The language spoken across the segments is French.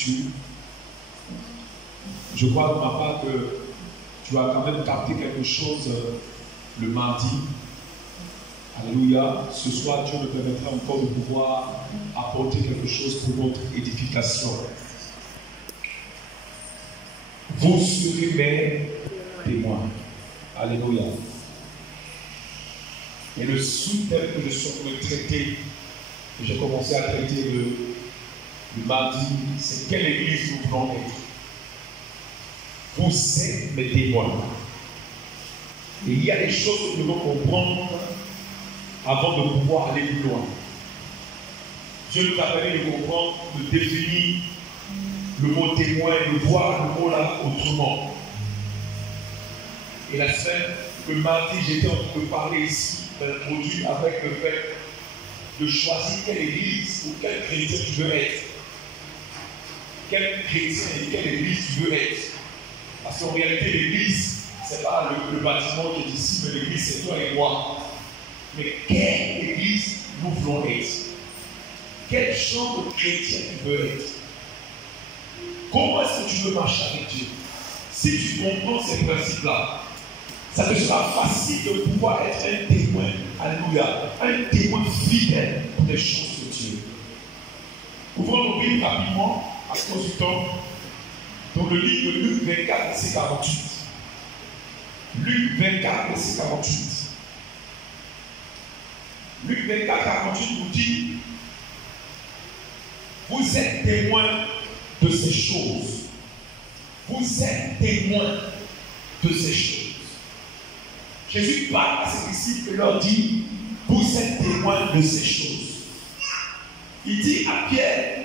Écritures. Je crois de ma part que tu as quand même capté quelque chose le mardi. Alléluia. Ce soir, Dieu me permettra encore de pouvoir apporter quelque chose pour notre édification. Vous serez mes témoins. Alléluia. Et le sous-thème que je suis en train de traiter, que j'ai commencé à traiter le mardi, c'est quelle église nous voulons être. Vous êtes mes témoins. Et il y a des choses que nous devons comprendre avant de pouvoir aller plus loin. Dieu nous a permis de comprendre, de définir le mot témoin et de voir le mot là autrement. Et la semaine, le mardi, j'étais en train de parler ici, d'introduire avec le fait de choisir quelle église ou quel chrétien tu veux être. Quel chrétien et quelle église tu veux être. Parce qu'en réalité, l'église, ce n'est pas le bâtiment qui est ici, mais l'église, c'est toi et moi. Mais quelle église nous voulons être? Quel genre de chrétien tu veux être? Comment est-ce que tu veux marcher avec Dieu? Si tu comprends ces principes-là, ça te sera facile de pouvoir être un témoin, alléluia, un témoin fidèle pour les choses de Dieu. Ouvrons nos Bibles rapidement, à cause du temps, dans le livre de Luc 24, verset 48. Luc 24, verset 48. Luc 24, 48 nous dit: vous êtes témoins de ces choses. Vous êtes témoins de ces choses. Jésus parle à ses disciples et leur dit: vous êtes témoins de ces choses. Il dit à Pierre,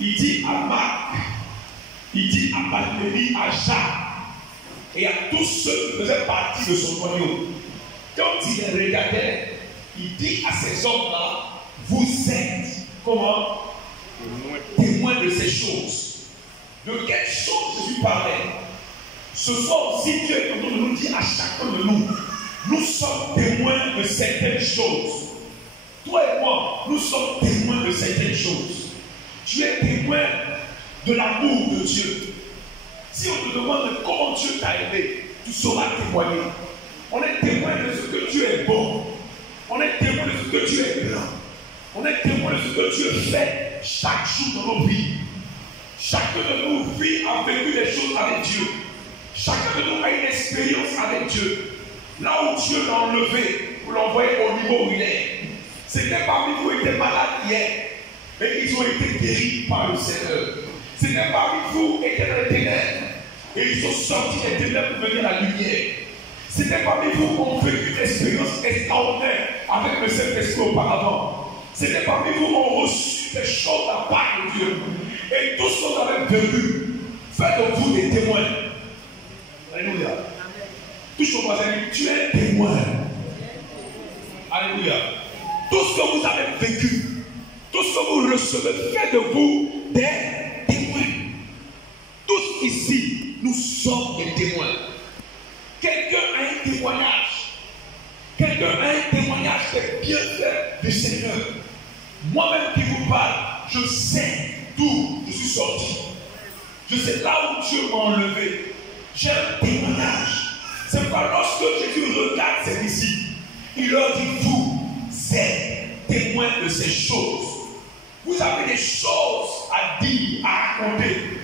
il dit à Marc, il dit à Barthélemy, à Jacques et à tous ceux qui faisaient partie de son royaume. Quand il les regardait, il dit à ces hommes-là: vous êtes comment? Témoins de ces choses. De quelles choses Jésus parlait? Ce soir aussi, Dieu est en train de nous dire à chacun de nous: nous sommes témoins de certaines choses. Toi et moi, nous sommes témoins de certaines choses. Tu es témoin de l'amour de Dieu. Si on te demande comment Dieu t'a aidé, tu sauras témoigner. On est témoin de ce que Dieu est bon. On est témoin de ce que Dieu est grand. On est témoin de ce que Dieu fait chaque jour dans nos vies. Chacun de nous vit, a vécu des choses avec Dieu. Chacun de nous a une expérience avec Dieu. Là où Dieu l'a enlevé pour l'envoyer au niveau où il est. C'était parmi vous qui étaient malades hier, mais ils ont été guéris par le Seigneur. C'était parmi vous qui étaient dans les ténèbres, et ils sont sortis des ténèbres pour venir à la lumière. C'était parmi vous qui ont vécu une expérience extraordinaire avec le Saint-Esprit auparavant. C'était parmi vous qui ont reçu des choses de la part de Dieu. Et tous ceux qui avaient vécu, faites de vous des témoins. Alléluia. Touche ton voisin, tu es témoin. Alléluia. Tout ce que vous avez vécu, tout ce que vous recevez, faites de vous des témoins. Tous ici, nous sommes des témoins. Quelqu'un a un témoignage. Quelqu'un a un témoignage des bienfaits du Seigneur. Moi-même qui vous parle, je sais d'où je suis sorti. Je sais là où Dieu m'a enlevé. J'ai un témoignage. C'est pourquoi lorsque Jésus regarde ses disciples, il leur dit: vous êtes témoins de ces choses. Vous avez des choses à dire, à raconter.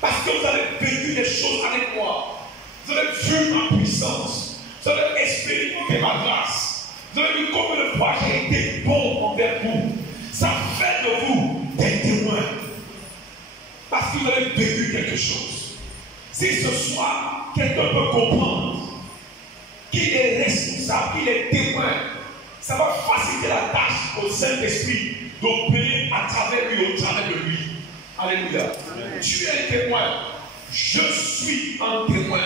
Parce que vous avez vécu des choses avec moi. Vous avez vu ma puissance. Vous avez expérimenté ma grâce. Vous avez vu combien de fois j'ai été bon envers vous. Ça fait de vous des témoins. Parce que vous avez vécu quelque chose. Si ce soir, quelqu'un peut comprendre qu'il est responsable, qu'il est témoin, ça va faciliter la tâche au Saint-Esprit d'opérer à travers lui, au travers de lui. Alléluia. Tu es un témoin. Je suis un témoin.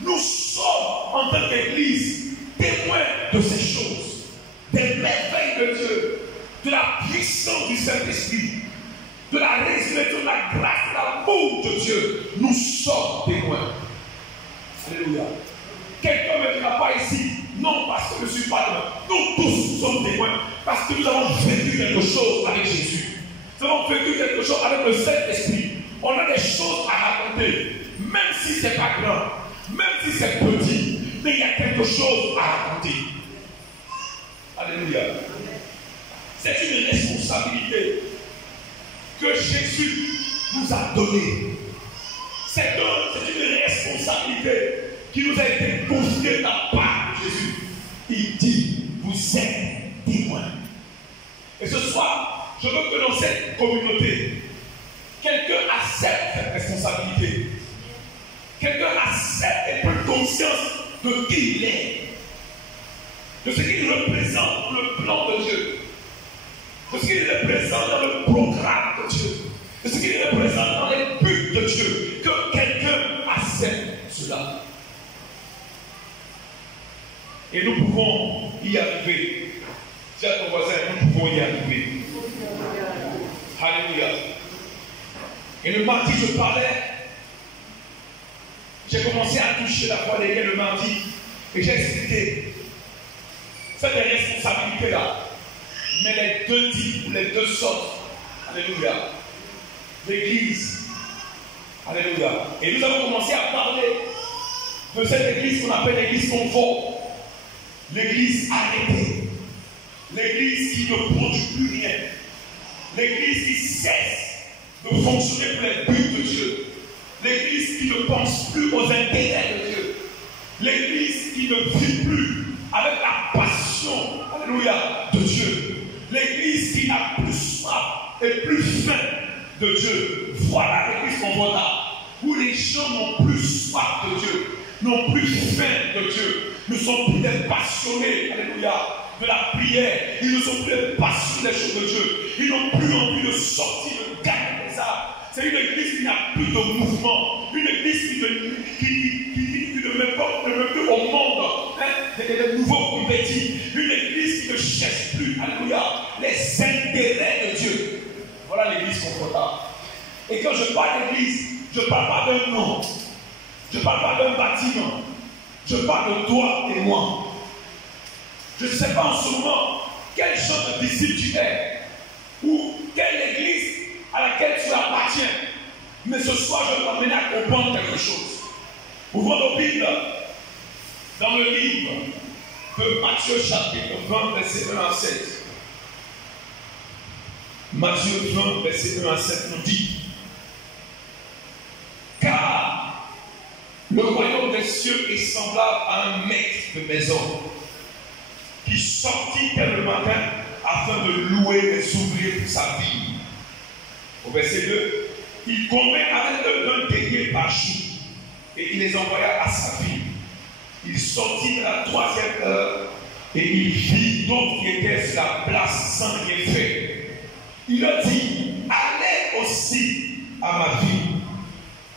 Nous sommes, en tant qu'Église, témoins de ces choses. Des merveilles de Dieu, de la puissance du Saint-Esprit, de la résurrection, de la grâce, de l'amour de Dieu. Nous sommes témoins. Alléluia. Quelqu'un ne me dira pas ici: non, parce que je ne suis pas témoin. Nous tous sommes témoins parce que nous avons vécu quelque chose avec Jésus. Nous avons vécu quelque chose avec le Saint-Esprit. On a des choses à raconter, même si ce n'est pas grand, même si c'est petit, mais il y a quelque chose à raconter. Alléluia. C'est une responsabilité que Jésus nous a donnée. C'est une responsabilité qui nous a été confiée de la part de Jésus. Il dit, vous êtes témoins. Et ce soir, je veux que dans cette communauté, quelqu'un accepte cette responsabilité. Quelqu'un accepte et prenne conscience de qui il est, de ce qu'il représente dans le plan de Dieu, de ce qu'il représente dans le programme de Dieu, de ce qu'il représente dans les buts de Dieu. Que quelqu'un accepte cela. Et nous pouvons y arriver. Dis à ton voisin, nous pouvons y arriver. Alléluia. Et le mardi, je parlais. J'ai commencé à toucher la foi des le mardi. Et j'ai expliqué. Cette responsabilité-là. Mais les deux types, les deux sortes. Alléluia. L'église. Alléluia. Et nous avons commencé à parler de cette église qu'on appelle l'église confort. L'église arrêtée. L'église qui ne produit plus rien. L'église qui cesse de fonctionner pour les buts de Dieu. L'église qui ne pense plus aux intérêts de Dieu. L'église qui ne vit plus avec la passion, alléluia, de Dieu. L'église qui n'a plus soif et plus faim de Dieu. Voilà l'église confortable, où les gens n'ont plus soif de Dieu, n'ont plus faim de Dieu, ne sont plus des passionnés, alléluia, de la prière. Ils ne sont plus des passionnés des choses de Dieu. Ils n'ont plus envie de sortir, de gagner les âmes. C'est une église qui n'a plus de mouvement, une église qui ne met plus au monde des nouveaux convertis, une église qui ne cherche plus, alléluia, les intérêts de Dieu. Voilà l'église confortable. Et quand je parle d'église, je ne parle pas d'un nom, je ne parle pas d'un bâtiment, je parle de toi et moi. Je ne sais pas en ce moment quel genre de disciple tu es, ou quelle église à laquelle tu appartiens. Mais ce soir, je vais t'emmener à comprendre quelque chose. Ouvrons nos Bibles dans le livre de Matthieu chapitre 20, verset 1 à 7. Matthieu 20, verset 1 à 7 nous dit: car le royaume des cieux est semblable à un maître de maison qui sortit dès le matin afin de louer les ouvriers pour sa vie. Au verset 2, il convint avec eux d'un denier par jour et il les envoya à sa ville. Il sortit à la 3e heure et il vit d'autres qui étaient sur la place sans rien faire. Il leur dit: allez aussi à ma ville,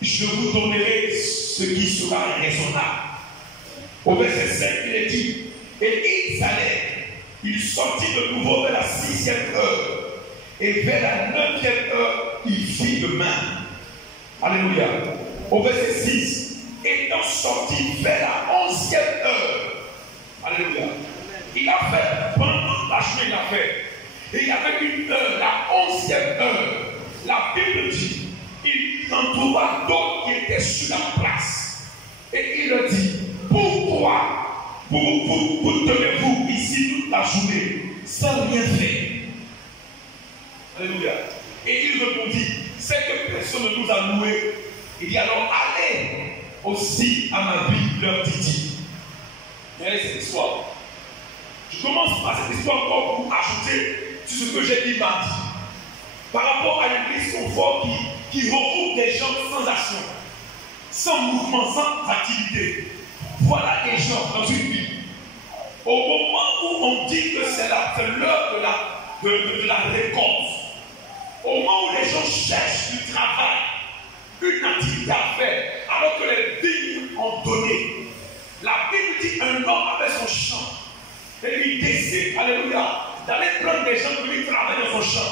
je vous donnerai ce qui sera raisonnable. Au verset 7, il est dit: et ils allaient, il sortit de nouveau vers la 6e heure, et vers la 9e heure, il fit de même. Alléluia. Au verset 6, étant sorti vers la 11e heure, alléluia, il a fait, pendant la journée, il a fait. Et il y avait une heure, la 11e heure, la Bible dit, il en trouva d'autres qui étaient sur la place. Et il leur dit: pourquoi vous tenez-vous ici toute la journée sans rien faire? Alléluia. Et il répondit: c'est que personne ne nous a loués. Il dit alors: allez aussi à ma ville, leur dit-il. Regardez cette histoire. Je commence par cette histoire encore pour ajouter sur ce que j'ai dit mardi. Par rapport à l'église confort qui regroupe des gens sans action, sans mouvement, sans activité. Voilà des gens dans une vie. Au moment où on dit que c'est l'heure de la récolte, au moment où les gens cherchent du travail, une activité à faire, alors que les vignes ont donné, la Bible dit: un homme avait son champ et il décide, alléluia, d'aller prendre des gens qui travaillent dans son champ.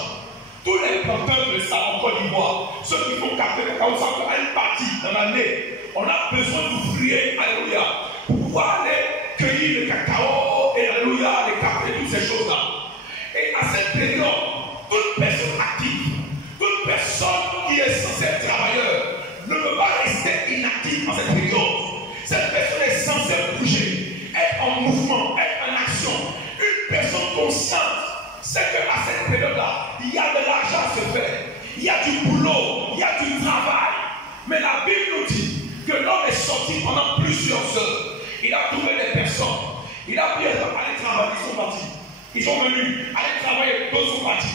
Tous les planteurs de ça en Côte d'Ivoire, ceux qui font café, cacao, ça à une partie dans l'année, on a besoin d'ouvriers, alléluia, pour pouvoir aller cueillir le cacao et alléluia, les cafés, toutes ces choses-là. Et à cette période, toute personne active, toute personne qui est censée travailler Ils sont venus, aller travailler, d'autres sont partis.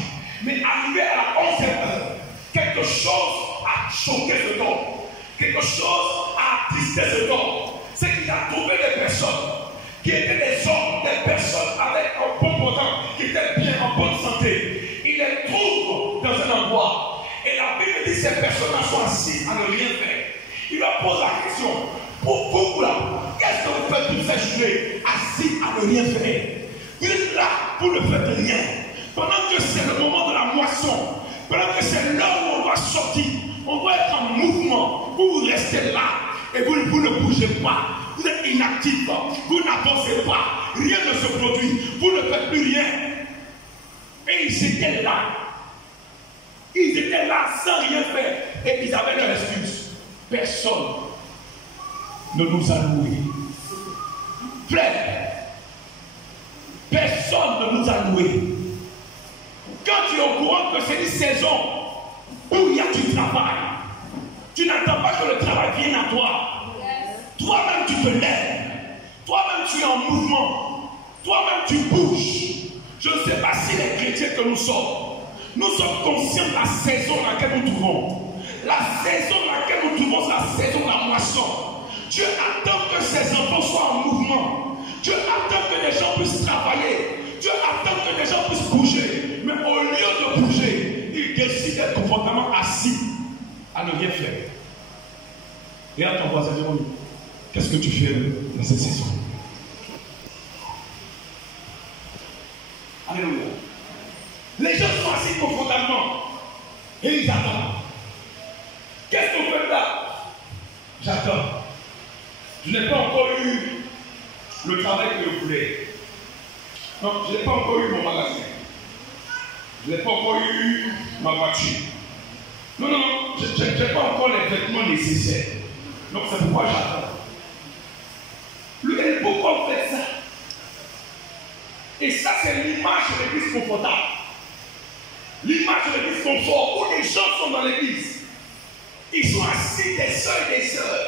Mais arrivé à la 11e heure, quelque chose a choqué cet homme. Quelque chose a attristé cet homme. C'est qu'il a trouvé des personnes qui étaient des hommes, des personnes avec un bon portant, qui étaient bien, en bonne santé. Il les trouve dans un endroit. Et la Bible dit que ces personnes sont assises à ne rien faire. Il leur pose la question, pour vous là, qu'est-ce que vous faites toute cette journée assis à ne rien faire? Vous êtes là, vous ne faites rien. Pendant que c'est le moment de la moisson, pendant que c'est l'heure où on doit sortir, on doit être en mouvement, vous restez là et vous ne bougez pas. Vous êtes inactifs, vous n'avancez pas, rien ne se produit, vous ne faites plus rien. Et ils étaient là. Ils étaient là sans rien faire et ils avaient leur excuse. Personne ne nous a loués. Frère, personne ne nous a loués. Quand tu es au courant que c'est une saison où il y a du travail, tu n'attends pas que le travail vienne à toi. Toi-même tu te lèves. Toi-même tu es en mouvement. Toi-même tu bouges. Je ne sais pas si les chrétiens que nous sommes conscients de la saison dans laquelle nous trouvons. La saison dans laquelle nous trouvons, c'est la saison de la moisson. Dieu attend que ses enfants soient en mouvement. Dieu attend que les gens puissent travailler. Dieu attend que les gens puissent bouger. Mais au lieu de bouger, il décide d'être confortablement assis à ne rien faire. Regarde ton voisin, dis-moi, qu'est-ce que tu fais dans cette saison? Alléluia. Les gens sont assis confortablement et ils attendent. Qu'est-ce qu'on fait là? J'attends. Je n'ai pas encore eu le travail que je voulais. Non, je n'ai pas encore eu mon magasin. Je n'ai pas encore eu ma voiture. Non, je n'ai pas encore les vêtements nécessaires. Donc c'est pourquoi j'attends. Et pourquoi on fait ça? Et ça, c'est l'image de l'église confortable. L'image de l'église confort où les gens sont dans l'église. Ils sont assis des soeurs et des sœurs.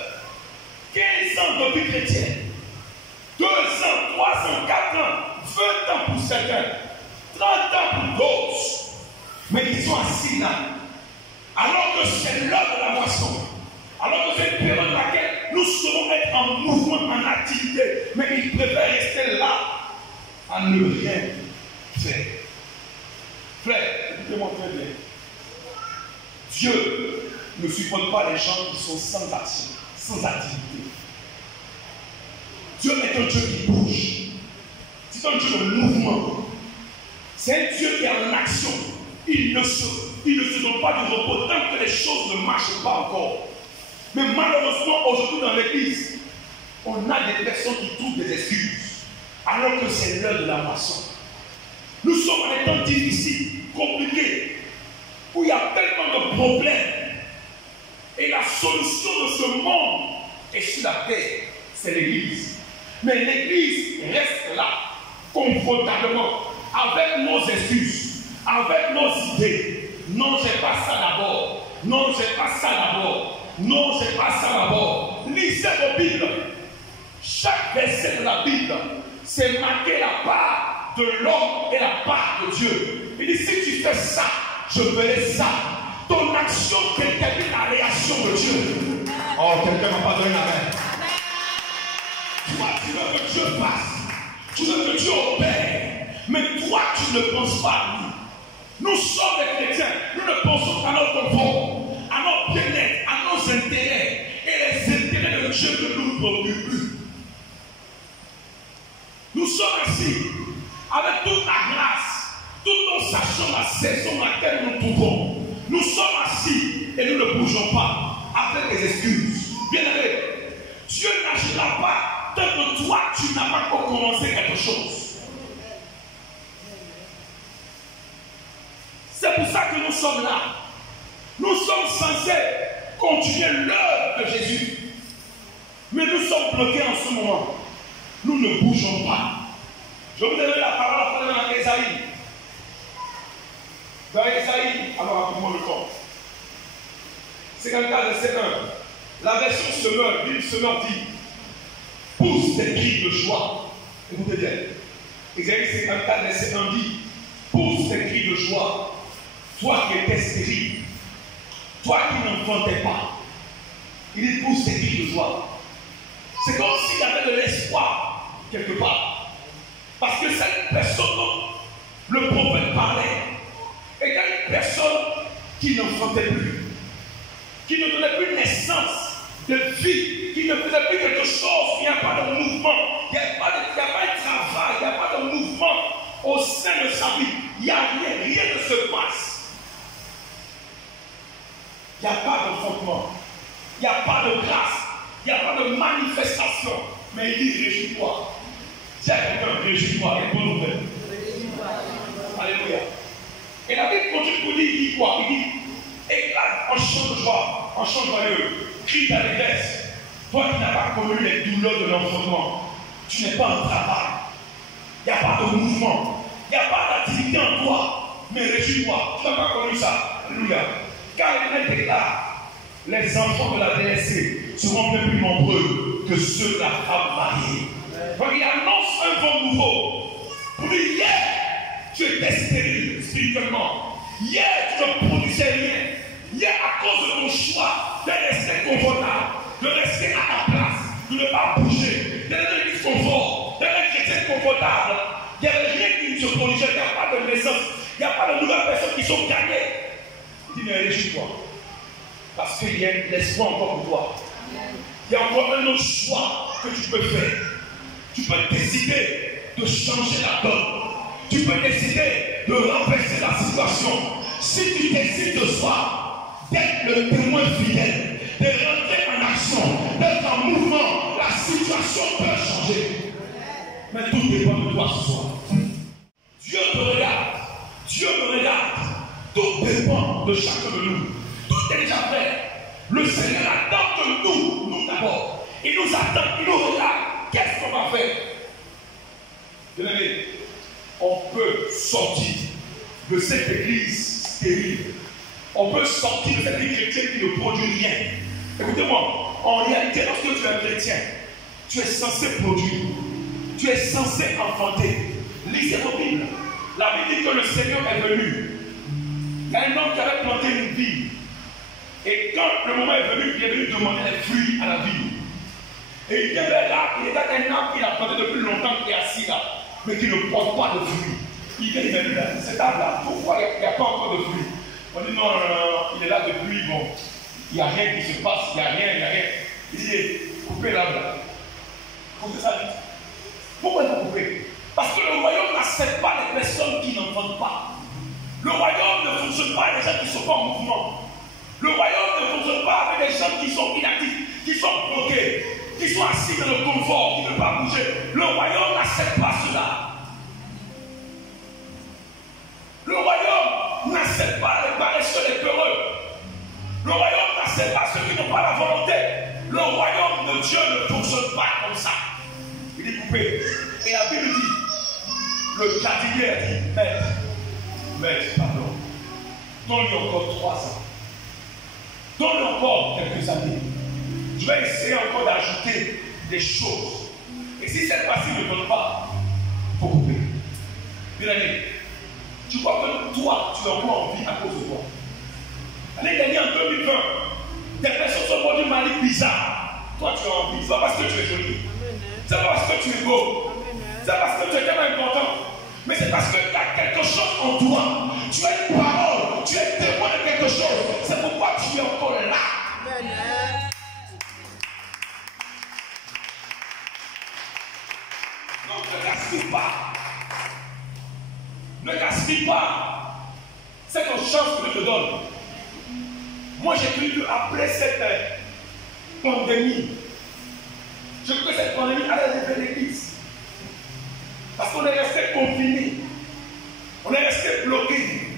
15 ans de vie chrétienne. 2 ans, 3 ans, 4 ans, 20 ans pour certains, 30 ans pour d'autres. Mais ils sont assis là. Alors que c'est l'heure de la moisson. Alors que c'est une période dans laquelle nous serons être en mouvement, en activité. Mais ils préfèrent rester là à ne rien faire. Frère, écoutez-moi très bien. Dieu ne supporte pas les gens qui sont sans action, sans activité. Dieu est un Dieu qui bouge. C'est un Dieu de mouvement. C'est un Dieu qui est en action. Il ne se donne pas du repos tant que les choses ne marchent pas encore. Mais malheureusement, aujourd'hui dans l'église, on a des personnes qui trouvent des excuses, alors que c'est l'heure de la moisson. Nous sommes à des temps difficiles, compliqués, où il y a tellement de problèmes. Et la solution de ce monde est sur la terre, c'est l'église. Mais l'église reste là, confortablement, avec nos excuses, avec nos idées. Non, j'ai pas ça d'abord. Non, j'ai pas ça d'abord. Non, j'ai pas ça d'abord. Lisez vos Bibles. Chaque verset de la Bible, c'est marqué la part de l'homme et la part de Dieu. Il dit, si tu fais ça, je ferai ça. Ton action détermine la réaction de Dieu. Oh, quelqu'un m'a pas donné la main. Toi, tu veux que Dieu fasse. Tu veux que Dieu opère. Mais toi, tu ne penses pas à lui. Nous sommes des chrétiens. Nous ne pensons qu'à notre confort, à notre bien-être, à nos intérêts. Et les intérêts de Dieu ne nous préoccupent plus. Nous sommes assis avec toute la grâce, tout en sachant la saison dans laquelle nous nous trouvons. Nous sommes assis et nous ne bougeons pas avec des excuses. Bien aimé, Dieu n'agira pas tant que toi, tu n'as pas encore commencé quelque chose. C'est pour ça que nous sommes là. Nous sommes censés continuer l'œuvre de Jésus. Mais nous sommes bloqués en ce moment. Nous ne bougeons pas. Je vous donnerai la parole dans Ésaïe. Dans Ésaïe, alors rapidement le temps. 54, verset 1. La version semeur, Bible semeur dit, pousse des cris de joie. Écoutez bien. Ésaïe 54, verset 1 dit, pousse tes cris de joie, toi qui étais stérile, toi qui n'enfantais pas. Il dit pousse tes cris de joie. C'est comme s'il y avait de l'espoir quelque part. Parce que cette personne dont le prophète parlait était une personne qui n'enfantait plus, qui ne donnait plus naissance de vie, qui ne faisait plus quelque chose, il n'y a pas de mouvement, il n'y a pas de travail, il n'y a pas de mouvement au sein de sa vie. Il n'y a rien ne se passe. Il n'y a pas d'enfantement, il n'y a pas de grâce, il n'y a pas de manifestation. Mais il dit réjouis-toi. Si il y a quelqu'un, réjouis-toi, il y a une bonne nouvelle. Alléluia. Et la Bible continue pour dire, il dit quoi? Il dit, éclate en chant de joie, en chant joyeux, crie d'allégresse. Toi qui n'as pas connu les douleurs de l'enfantement, tu n'es pas en travail. Il n'y a pas de mouvement, il n'y a pas d'activité en toi, mais réjouis-toi. Tu n'as pas connu ça. Alléluia. Car il déclare, les enfants de la DSC seront bien plus nombreux que ceux de la femme mariée. Donc il annonce un vent nouveau. Pour dire, hier, tu étais stérile spirituellement. Hier, tu ne produisais rien. Hier, à cause de ton choix de rester confortable, de rester à ta place, de ne pas bouger, d'être dans l'église confort, d'être un chrétien confortable, il n'y avait rien qui ne se produisait, il n'y a pas de naissance, il n'y a pas de nouvelles personnes qui sont gagnées. Dis, mais réjouis-toi. Parce qu'il y a l'espoir encore pour toi. Il y a encore un autre choix que tu peux faire. Tu peux décider de changer la donne. Tu peux décider de renverser la situation. Si tu décides de soi, d'être le témoin fidèle, de rentrer en action, d'être en mouvement, la situation peut changer. Mais tout dépend de toi ce soir. Dieu te regarde. Dieu me regarde. Tout dépend de chacun de nous. Tout est déjà fait. Le Seigneur attend que nous d'abord. Il nous attend, il nous regarde. Qu'est-ce qu'on va faire? Bien-aimés, on peut sortir de cette église stérile. On peut sortir de cette église chrétienne qui ne produit rien. Écoutez-moi, en réalité, lorsque tu es un chrétien, tu es censé produire. Tu es censé enfanter. Lisez vos Bibles. La Bible dit que le Seigneur est venu. Il y a un homme qui avait planté une vigne. Et quand le moment est venu, il est venu demander les fruits à la vigne. Et il y avait là, il était un arbre qu'il a planté depuis longtemps, qui est assis là, mais qui ne porte pas de fruits. Il vient, il dit, cet arbre-là, pourquoi il n'y a pas encore de fruits? On dit non, il est là depuis, bon, il n'y a rien qui se passe, il n'y a rien. Il dit, coupez l'arbre là. Coupez ça vite. Pourquoi il faut couper? Parce que le royaume n'accepte pas les personnes qui n'entendent pas. Le royaume ne fonctionne pas avec les gens qui ne sont pas en mouvement. Le royaume ne fonctionne pas avec les gens qui sont inactifs, qui sont bloqués, qui sont assis dans le confort, qui ne peuvent pas bouger. Le royaume n'accepte pas cela. Le royaume n'accepte pas les paresseux, les peureux. Le royaume n'accepte pas ceux qui n'ont pas la volonté. Le royaume de Dieu ne fonctionne pas comme ça. Il est coupé. Et la Bible dit, le jardinier a dit, maître, pardon, donne-lui encore 3 ans. Donne-lui encore quelques années. Je vais essayer encore d'ajouter des choses. Et si cette fois-ci ne donne pas, il faut couper. Bien-aimé, tu vois que toi, tu es encore en vie à cause de toi. L'année dernière, en 2020, des personnes sont mortes d'une maladie bizarre. Toi, tu es en vie. Ce n'est pas parce que tu es joli. Ce n'est pas parce que tu es beau. Ce n'est pas parce que tu es tellement important. Mais c'est parce que tu as quelque chose en toi. Tu as une parole. Tu es témoin de quelque chose. C'est pourquoi tu es encore là. Amen. Donc ne gaspille pas. Ne gaspille pas cette chance que je te donne. Moi j'ai cru qu'après cette pandémie, je crois que cette pandémie allait révéler l'église. Parce qu'on est resté confinés. On est resté bloqués.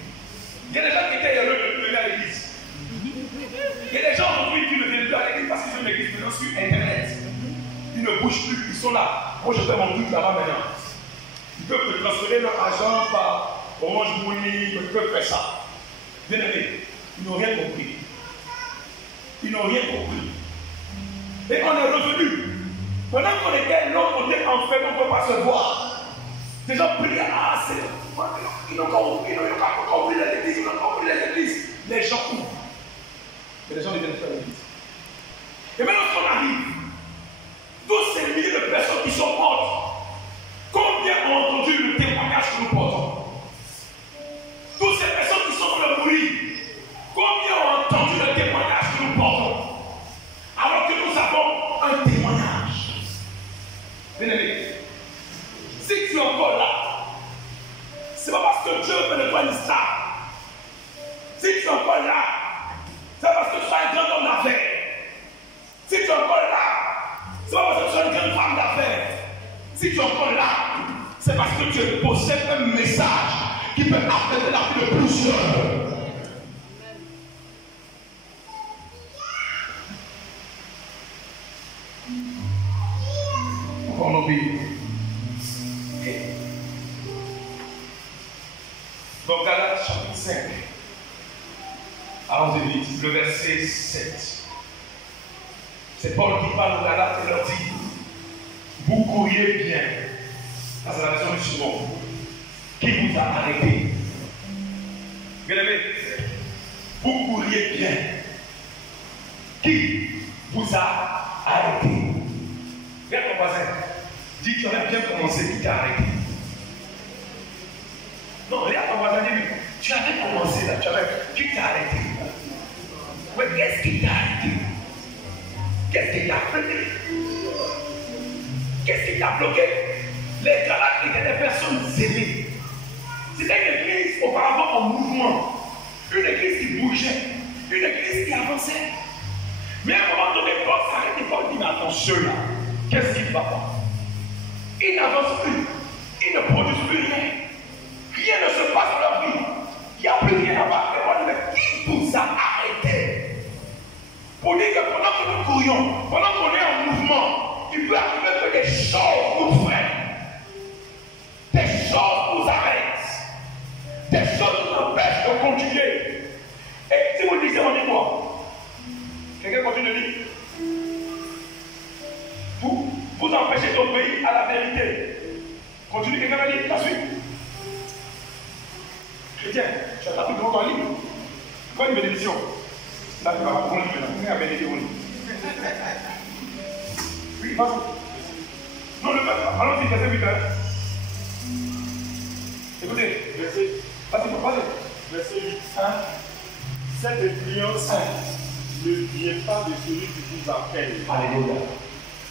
Il y a des gens qui étaient heureux de venir à l'église. Il y a des gens aujourd'hui qui ne viennent plus à l'église parce qu'ils ont l'église maintenant sur Internet. Ils ne bougent plus, ils sont là. Moi je fais mon truc là-bas maintenant. Ils peuvent me transférer leur argent par Orange Money, ils peuvent faire ça. Bien aimé, ils n'ont rien compris. Ils n'ont rien compris. Et on est revenu. Pendant qu'on était l'autre côté enfermé, on ne peut pas se voir. Des gens prient, ah, c'est. Ils n'ont pas compris l'église, ils n'ont pas compris l'église. Les gens ouvrent. Mais les gens ne viennent pas à l'église. Et maintenant, qu'on arrive, tous ces milliers de personnes qui sont mortes, combien ont entendu le témoignage que nous portons? Toutes ces personnes qui sont dans le bruit, combien ont entendu le témoignage que nous portons? Alors que nous avons un témoignage. Bien-aimé, si tu es encore là, c'est pas parce que Dieu fait de toi une star. Si tu es encore là, c'est parce que tu es un grand homme d'affaires. Si tu es encore là, c'est pas parce que tu es une grande femme d'affaires. Si tu es encore là, c'est parce que tu possèdes un message qui peut appeler la vie de plusieurs. On oublie. Donc, Galates chapitre 5, allons-y vite, le verset 7. C'est Paul qui parle aux Galates et leur dit: vous courriez bien. Ça, c'est la version du second. Qui vous a arrêté? Bien aimé, vous courriez bien. Qui vous a arrêté? Regarde ton voisin. Dis que tu aurais bien commencé, qui t'a arrêté? Non, regarde ton voisin, dis-lui. Tu avais commencé là, qui t'a arrêté? Mais qu'est-ce qui t'a arrêté? Qu'est-ce qui t'a freiné? Qu'est-ce qui t'a bloqué? Les Galates étaient des personnes zélées. C'était une église auparavant en mouvement. Une église qui bougeait. Une église qui avançait. Mais à un moment donné, Paul s'arrête et Paul dit: mais attends, ceux-là, qu'est-ce qui ne va pas? Ils n'avancent plus. Ils ne produisent plus rien. Rien ne se passe dans leur vie. Il n'y a plus rien à voir. Mais qui vous a arrêté? Pour dire que pendant que nous courions, pendant qu'on est en mouvement, il peut arriver que des choses nous freinent. Des choses nous arrêtent. Des choses nous empêchent de continuer. Et si vous lisez, on dit quoi? Quelqu'un continue de lire. Vous empêchez d'obéir à la vérité. Continue, quelqu'un va lire la suite. Chrétien, tu as tapé devant ton livre. Quoi une bénédiction? Là, tu vas prendre le livre maintenant. Vous avez bénédiction au livre. Oui, vas-y. Non, le peuple. Allons-y, verset 8. Écoutez, verset 8. Cette influence ne vient pas de celui qui vous appelle. Alléluia.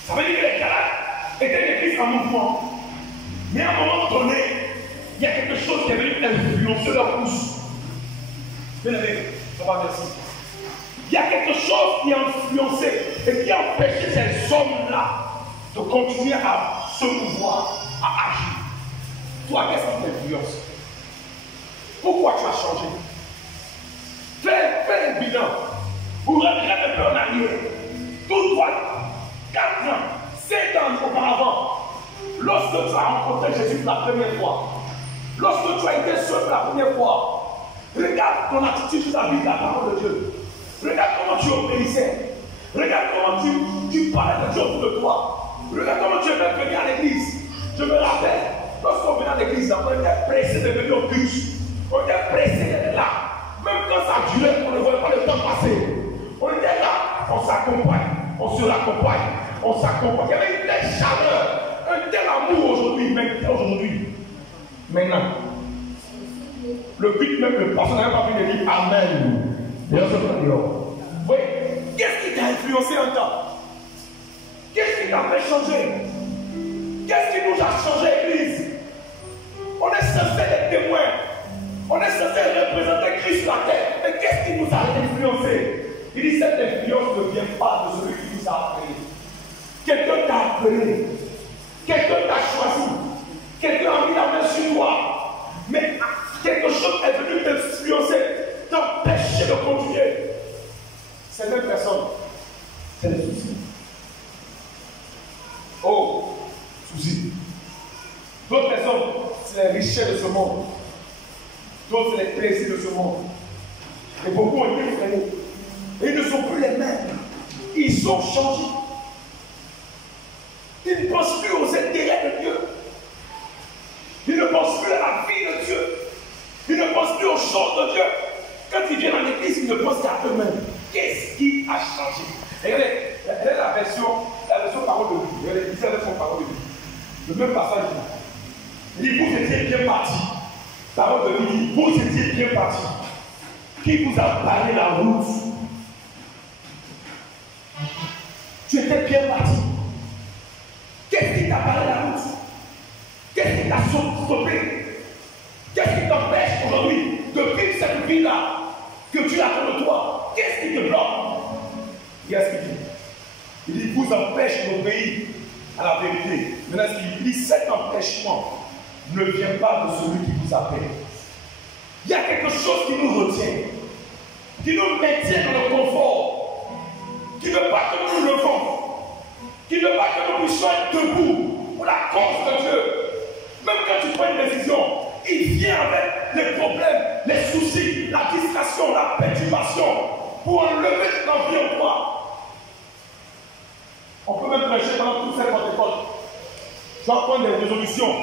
Ça veut dire que les Galates étaient une église en mouvement. Mais à un moment donné, il y a quelque chose qui est venu influencer leur pouce. Bien aimé, on va merci. Il y a quelque chose qui a influencé et qui a empêché ces hommes-là de continuer à se mouvoir, à agir. Toi, qu'est-ce qui t'influence? Pourquoi tu as changé? Fais un bilan. Vous revenez un peu en arrière. Tout droit. 4 ans, 5 ans auparavant, lorsque tu as rencontré Jésus pour la première fois, lorsque tu as été seul pour la première fois, regarde ton attitude sur la vie de la parole de Dieu. Regarde comment tu obéissais. Regarde comment tu parlais de Dieu autour de toi. Regarde comment tu aimais venir à l'église. Je me rappelle, lorsqu'on venait à l'église, on était pressé de venir au culte. On était pressé d'être là. Même quand ça durait, on ne voyait pas le temps passer. On était là, on s'accompagne, on se raccompagne, on s'accompagne. Il y avait une telle chaleur, un tel amour aujourd'hui, même aujourd'hui. Maintenant, le but même, le pasteur n'a pas pu dire Amen. D'ailleurs, c'est pas dehors. Oui, qu'est-ce qui t'a influencé un temps? Qu'est-ce qui t'a fait changer? Qu'est-ce qui nous a changé, Église? On est censé être témoins. On est censé représenter Christ sur la terre. Mais qu'est-ce qui nous a influencé? Il dit cette influence ne vient pas de celui qui nous a appelé. Quelqu'un t'a appelé. Quelqu'un t'a choisi. Quelqu'un a mis la main sur toi. Mais quelque chose est venu t'influencer, t'empêcher de continuer. Certaines personnes, c'est les soucis. Oh, soucis. D'autres personnes, c'est les richesses de ce monde. D'autres, c'est les plaisirs de ce monde. Et beaucoup ont été freinés. Et ils ne sont plus les mêmes. Ils ont changé. Ils ne pensent plus aux intérêts de Dieu. Ils Il dit, vous étiez bien partis. Parole de Dieu dit, vous étiez bien partis. Qui vous a parlé la route? Tu étais bien parti. Qu'est-ce qui t'a parlé la route? Qu'est-ce qui t'a stoppé? Qu'est-ce qui t'empêche aujourd'hui de vivre cette vie-là que tu attends de toi? Qu'est-ce qui te bloque? Regarde ce qu'il dit. Il dit, vous empêche d'obéir à la vérité. Maintenant, il dit, cet empêchement ne vient pas de celui qui vous appelle. Il y a quelque chose qui nous retient, qui nous maintient dans le confort, qui ne veut pas que nous nous levons, qui ne veut pas que nous puissions être debout pour la cause de Dieu. Même quand tu prends une décision, il vient avec les problèmes, les soucis, la distraction, la perturbation pour enlever l'envie en toi. On peut même prêcher pendant toute cette Pentecôte. Tu vas prendre des résolutions,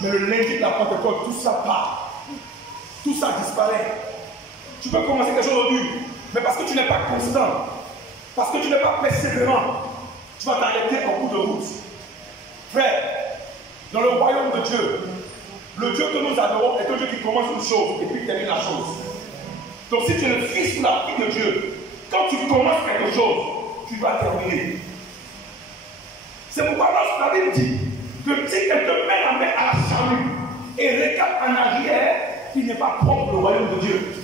mais le lundi de la Pentecôte, tout ça part. Tout ça disparaît. Tu peux commencer quelque chose aujourd'hui, mais parce que tu n'es pas constant, parce que tu n'es pas persévérant, tu vas t'arrêter en cours de route. Frère, dans le royaume de Dieu, le Dieu que nous adorons est un Dieu qui commence une chose et puis termine la chose. Donc si tu es le fils ou la fille de Dieu, quand tu commences quelque chose, tu vas terminer. C'est pourquoi lorsque la Bible dit que si quelqu'un met la main à la charrue et regarde en arrière, il n'est pas propre au royaume de Dieu.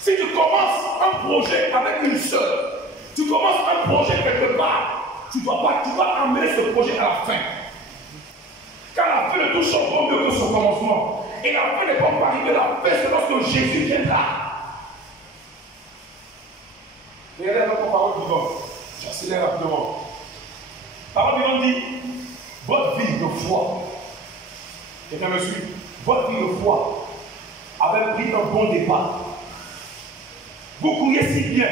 Si tu commences un projet avec une sœur, tu commences un projet quelque part, tu vas amener ce projet à la fin. Car la fin ne touche pas mieux que son commencement. Et la fin n'est pas arrivée, la fin c'est lorsque Jésus vient là. Regardez notre parole vivante. J'accélère rapidement. Parole vivante dit, votre vie de foi, quelqu'un me suit, votre vie de foi avait pris un bon départ. Vous courriez si bien,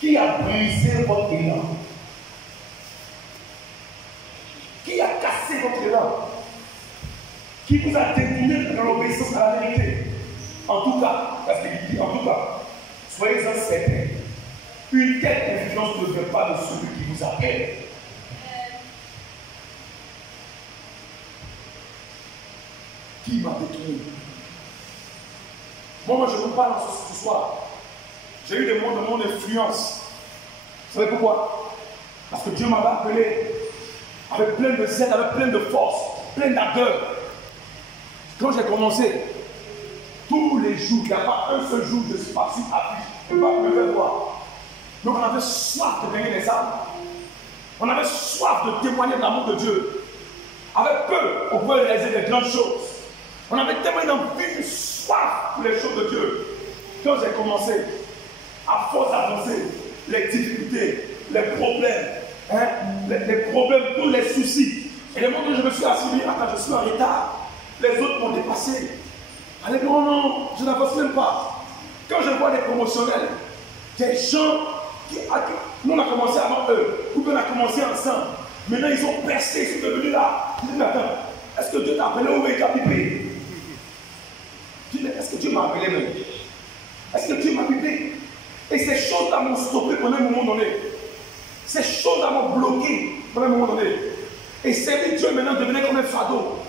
qui a brisé votre élan? Qui a cassé votre élan? Qui vous a détourné dans l'obéissance à la vérité? En tout cas, parce qu'il dit en tout cas, soyez-en certains, une telle influence ne vient pas de celui qui vous appelle. Qui m'a détourné? Moi, je vous parle ce soir. J'ai eu des moments de mon influence. Vous savez pourquoi? Parce que Dieu m'avait appelé avec plein de zèle, avec plein de force, plein d'ardeur. Quand j'ai commencé, tous les jours, il n'y a pas un seul jour de je suis parti à je ne vais pas me faire voir. Donc on avait soif de gagner les âmes. On avait soif de témoigner de l'amour de Dieu. Avec peu, on pouvait réaliser des grandes choses. On avait tellement d'envie, une soif pour les choses de Dieu. Quand j'ai commencé, à force d'avancer, les difficultés, les problèmes, les problèmes, tous les soucis. Et le moment où je me suis assis, attends, je suis en retard. Les autres m'ont dépassé. Allez, non, non, je n'avance même pas. Quand je vois des promotionnels, des gens nous on a commencé avant eux, ou bien on a commencé ensemble. Maintenant ils ont percé, ils sont devenus là. Je dis, mais attends, est-ce que Dieu t'a appelé ou il t'a pipé? Je dis, mais est-ce que Dieu m'a appelé même? Est-ce que Dieu m'a pipé? Et ces choses-là m'ont stoppé pendant un moment donné. Ces choses-là m'ont bloqué pendant un moment donné. Et servir Dieu maintenant devenait comme un fardeau,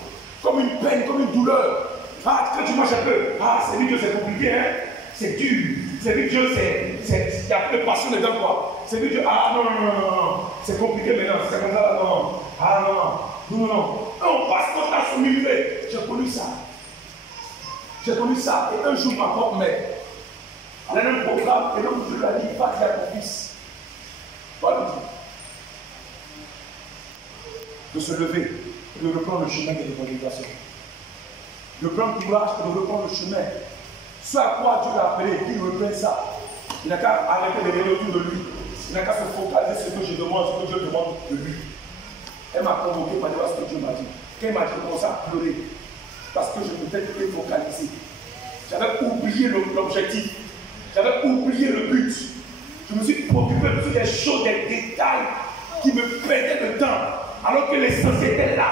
comme une peine, comme une douleur. Ah, quand tu marches un peu, ah, servir Dieu c'est compliqué, hein? C'est dur. Servir Dieu, il y a plus de passion dedans, quoi. Servir Dieu, ah non, non, non, non, non. C'est compliqué maintenant, c'est comme ça, non. Ah non, non, non, non. On passe notre temps sur l'humilité. J'ai connu ça. J'ai connu ça. Et un jour, ma propre mère, elle a un programme, et donc je lui ai dit, va dire à ton fils. Va lui dire. De se lever, de reprendre le chemin de l'évangélisation. De prendre courage et de reprendre le chemin. Ce à quoi Dieu l'a appelé, qu'il reprenne ça. Il n'a qu'à arrêter de regarder autour de lui. Il n'a qu'à se focaliser sur ce que je demande, ce que Dieu demande de lui. Elle m'a convoqué pour dire ce que Dieu m'a dit. Quand elle m'a dit, je commençais à pleurer. Parce que je m'étais focalisé. J'avais oublié l'objectif. J'avais oublié le but. Je me suis préoccupé de toutes les choses, des détails qui me perdaient de temps. Alors que l'essentiel était là.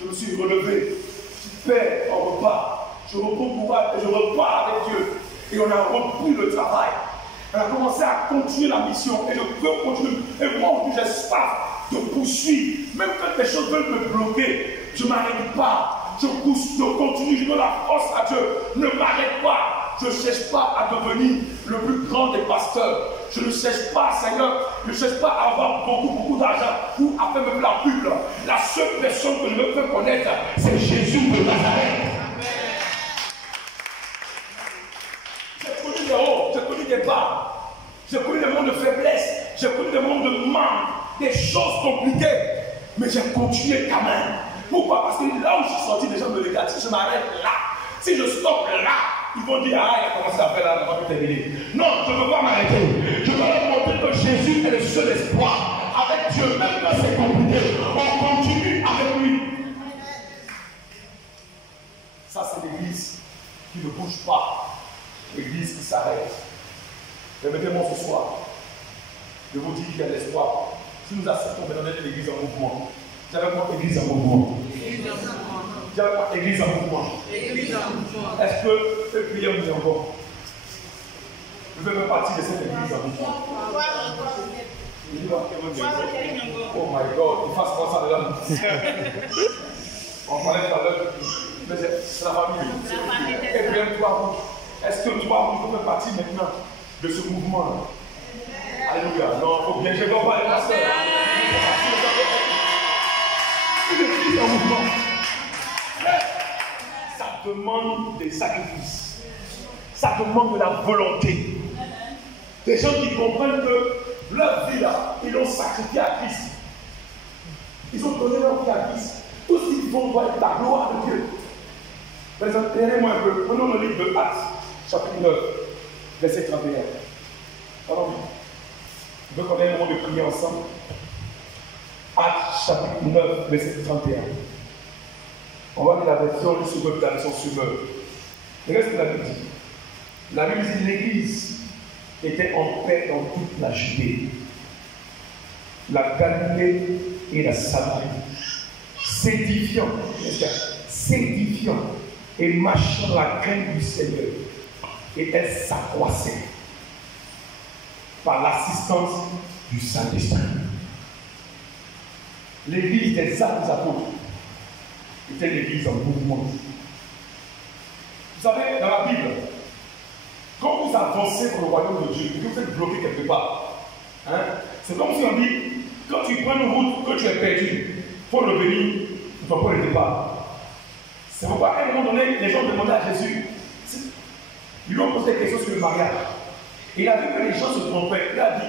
Je me suis relevé. Je fais un repas. Je reprends courage et je repars avec Dieu. Et on a repris le travail. On a commencé à continuer la mission. Et je veux continuer. Et moi, j'ai soif de poursuivre. Même quand les choses veulent me bloquer, je ne m'arrête pas. Je pousse, je continue, je donne la force à Dieu. Ne m'arrête pas. Je ne cherche pas à devenir le plus grand des pasteurs. Je ne cherche pas, Seigneur, je ne cherche pas à avoir beaucoup d'argent ou à faire même la pub. La seule personne que je veux faire connaître, c'est Jésus de Nazareth. J'ai connu des hauts, j'ai connu des bas. J'ai connu des moments de faiblesse. J'ai connu des moments de manque, des choses compliquées. Mais j'ai continué quand même. Pourquoi? Parce que là où je suis sorti, les gens me regardent. Si je m'arrête là, si je stoppe là, ils vont dire, ah, il a commencé à faire là, on va plus terminer. Non, je ne veux pas m'arrêter. Je veux leur montrer que Jésus est le seul espoir. Avec Dieu, même quand c'est compliqué, on continue avec lui. Ça, c'est l'église qui ne bouge pas. L'église qui s'arrête. Permettez-moi ce soir de vous dire qu'il y a de l'espoir. Si nous acceptons maintenant d'être l'église en mouvement, j'avais moi église en mouvement. J'avais moi église en mouvement. Est-ce que ce prière nous est encore? Vous faites partie de cette église en mouvement. Oh my God, il fasse quoi ça dedans? On parlait tout à l'heure, mais c'est la famille. Et puis toi, est-ce que toi, vous faites partie maintenant de ce mouvement-là? Alléluia. Non, il faut bien, je ne vais pas aller passer. Une église en mouvement. Ça demande des sacrifices. Ça demande de la volonté. Des gens qui comprennent que leur vie là, ils l'ont sacrifié à Christ. Ils ont donné leur vie à Christ. Tout ce qu'ils font doit être la gloire de Dieu. Par exemple, regardez-moi un peu. Prenons le livre de Actes, chapitre 9, verset 31. Allons-y. On veut qu'on ait un moment de prier ensemble. Actes chapitre 9, verset 31. On va lire la version du Semeur, la version Semeur. Regardez ce que la Bible dit. La Bible dit l'Église était en paix dans toute la Judée, la Galilée et la Samarie, s'édifiant et marchant la crainte du Seigneur. Et elle s'accroissait par l'assistance du Saint-Esprit. L'église des Actes des Apôtres était l'église en mouvement. Vous savez, dans la Bible, quand vous avancez pour le royaume de Dieu, que vous êtes bloqué quelque part, hein, c'est comme si on dit, quand tu prends une route, que tu es perdu, il faut revenir, il ne faut pas le départ. C'est pourquoi à un moment donné, les gens demandaient à Jésus, ils lui ont posé des questions sur le mariage. Il a vu que les gens se trompaient. Il a dit,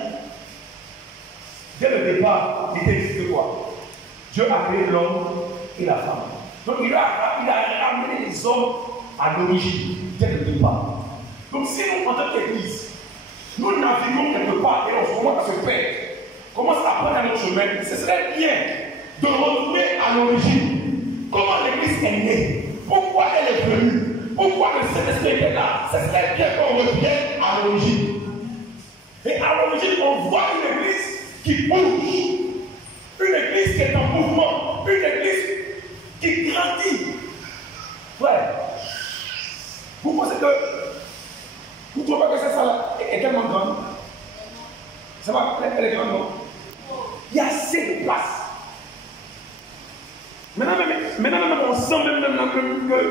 dès le départ, il était dit quoi? Dieu a créé l'homme et la femme. Donc il a ramené les hommes à l'origine, dès le départ. Donc si nous, en tant qu'église, nous naviguons quelque part et on commence à se perdre, commence à prendre un autre chemin, ce serait bien de retourner à l'origine. Comment l'église est née? Pourquoi elle est venue? Pourquoi le Saint-Esprit est là? Ce serait bien qu'on revienne à l'origine. Et à l'origine, on voit une église qui bouge. Une église qui est en mouvement. Une église qui grandit. Frère, vous pensez que vous ne trouvez pas que cette salle est tellement grande? Ça va, elle est grande, non? Il y a assez de place. Maintenant, on sent même que,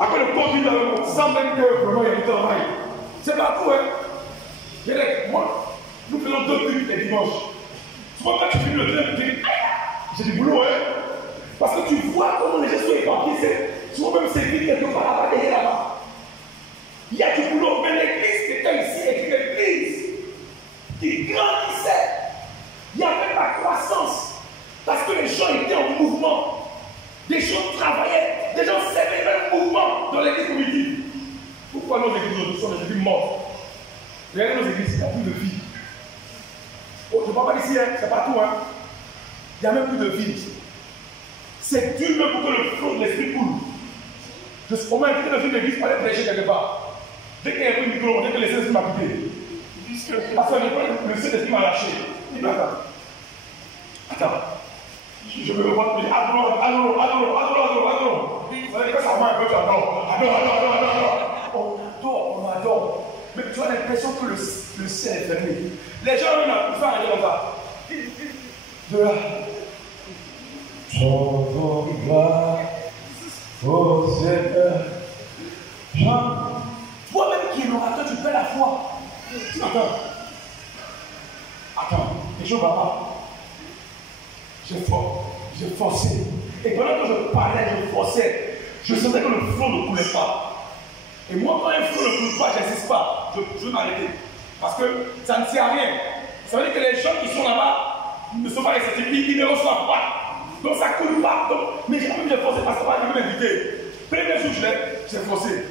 après le Covid, on sent même que vraiment il y a du travail. C'est partout, hein? Moi, nous faisons 2 cultes les dimanches. Souvent, quand tu finis le train, tu dis, j'ai du boulot, hein? Parce que tu vois comment les gens sont éparpillés. Souvent, même c'est vite quelque part là-bas, derrière là-bas. Il y a du boulot, mais l'église qui était ici est une église qui grandissait. Il y avait la croissance. Parce que les gens étaient en mouvement. Des gens travaillaient, des gens servaient le mouvement dans l'église primitive. Pourquoi nos églises sont des églises mortes? Regardez nos églises, il n'y a plus de vie. Oh, je ne parle pas d'ici, hein, c'est partout. Hein. Il n'y a même plus de vie. C'est dur même pour que le flot de l'esprit coule. On m'a invité dans une église pour aller prêcher quelque part. Dès qu'il y a un peu de micro, on dit que le Saint-Esprit m'a quitté. Parce que le Saint-Esprit m'a lâché. Il dit, attends. Je me revois, je dis, adore. Vous savez que ça m'a un peu, tu adore. On adore. Mais tu as l'impression que le ciel est fermé. Les gens, ils vont arrêter comme ça. De là. J'ai forcé. Et pendant que je parlais, je forçais. Je sentais que le flot ne coulait pas. Et moi, quand un flot ne coule pas, je n'insiste pas. Je veux m'arrêter. Parce que ça ne sert à rien. Ça veut dire que les gens qui sont là-bas ne sont pas réceptifs. Ils ne reçoivent pas. Donc ça ne coule pas. Donc, mais j'ai envie de forcer parce qu'on va jamais m'inviter. Premier jour, j'ai forcé.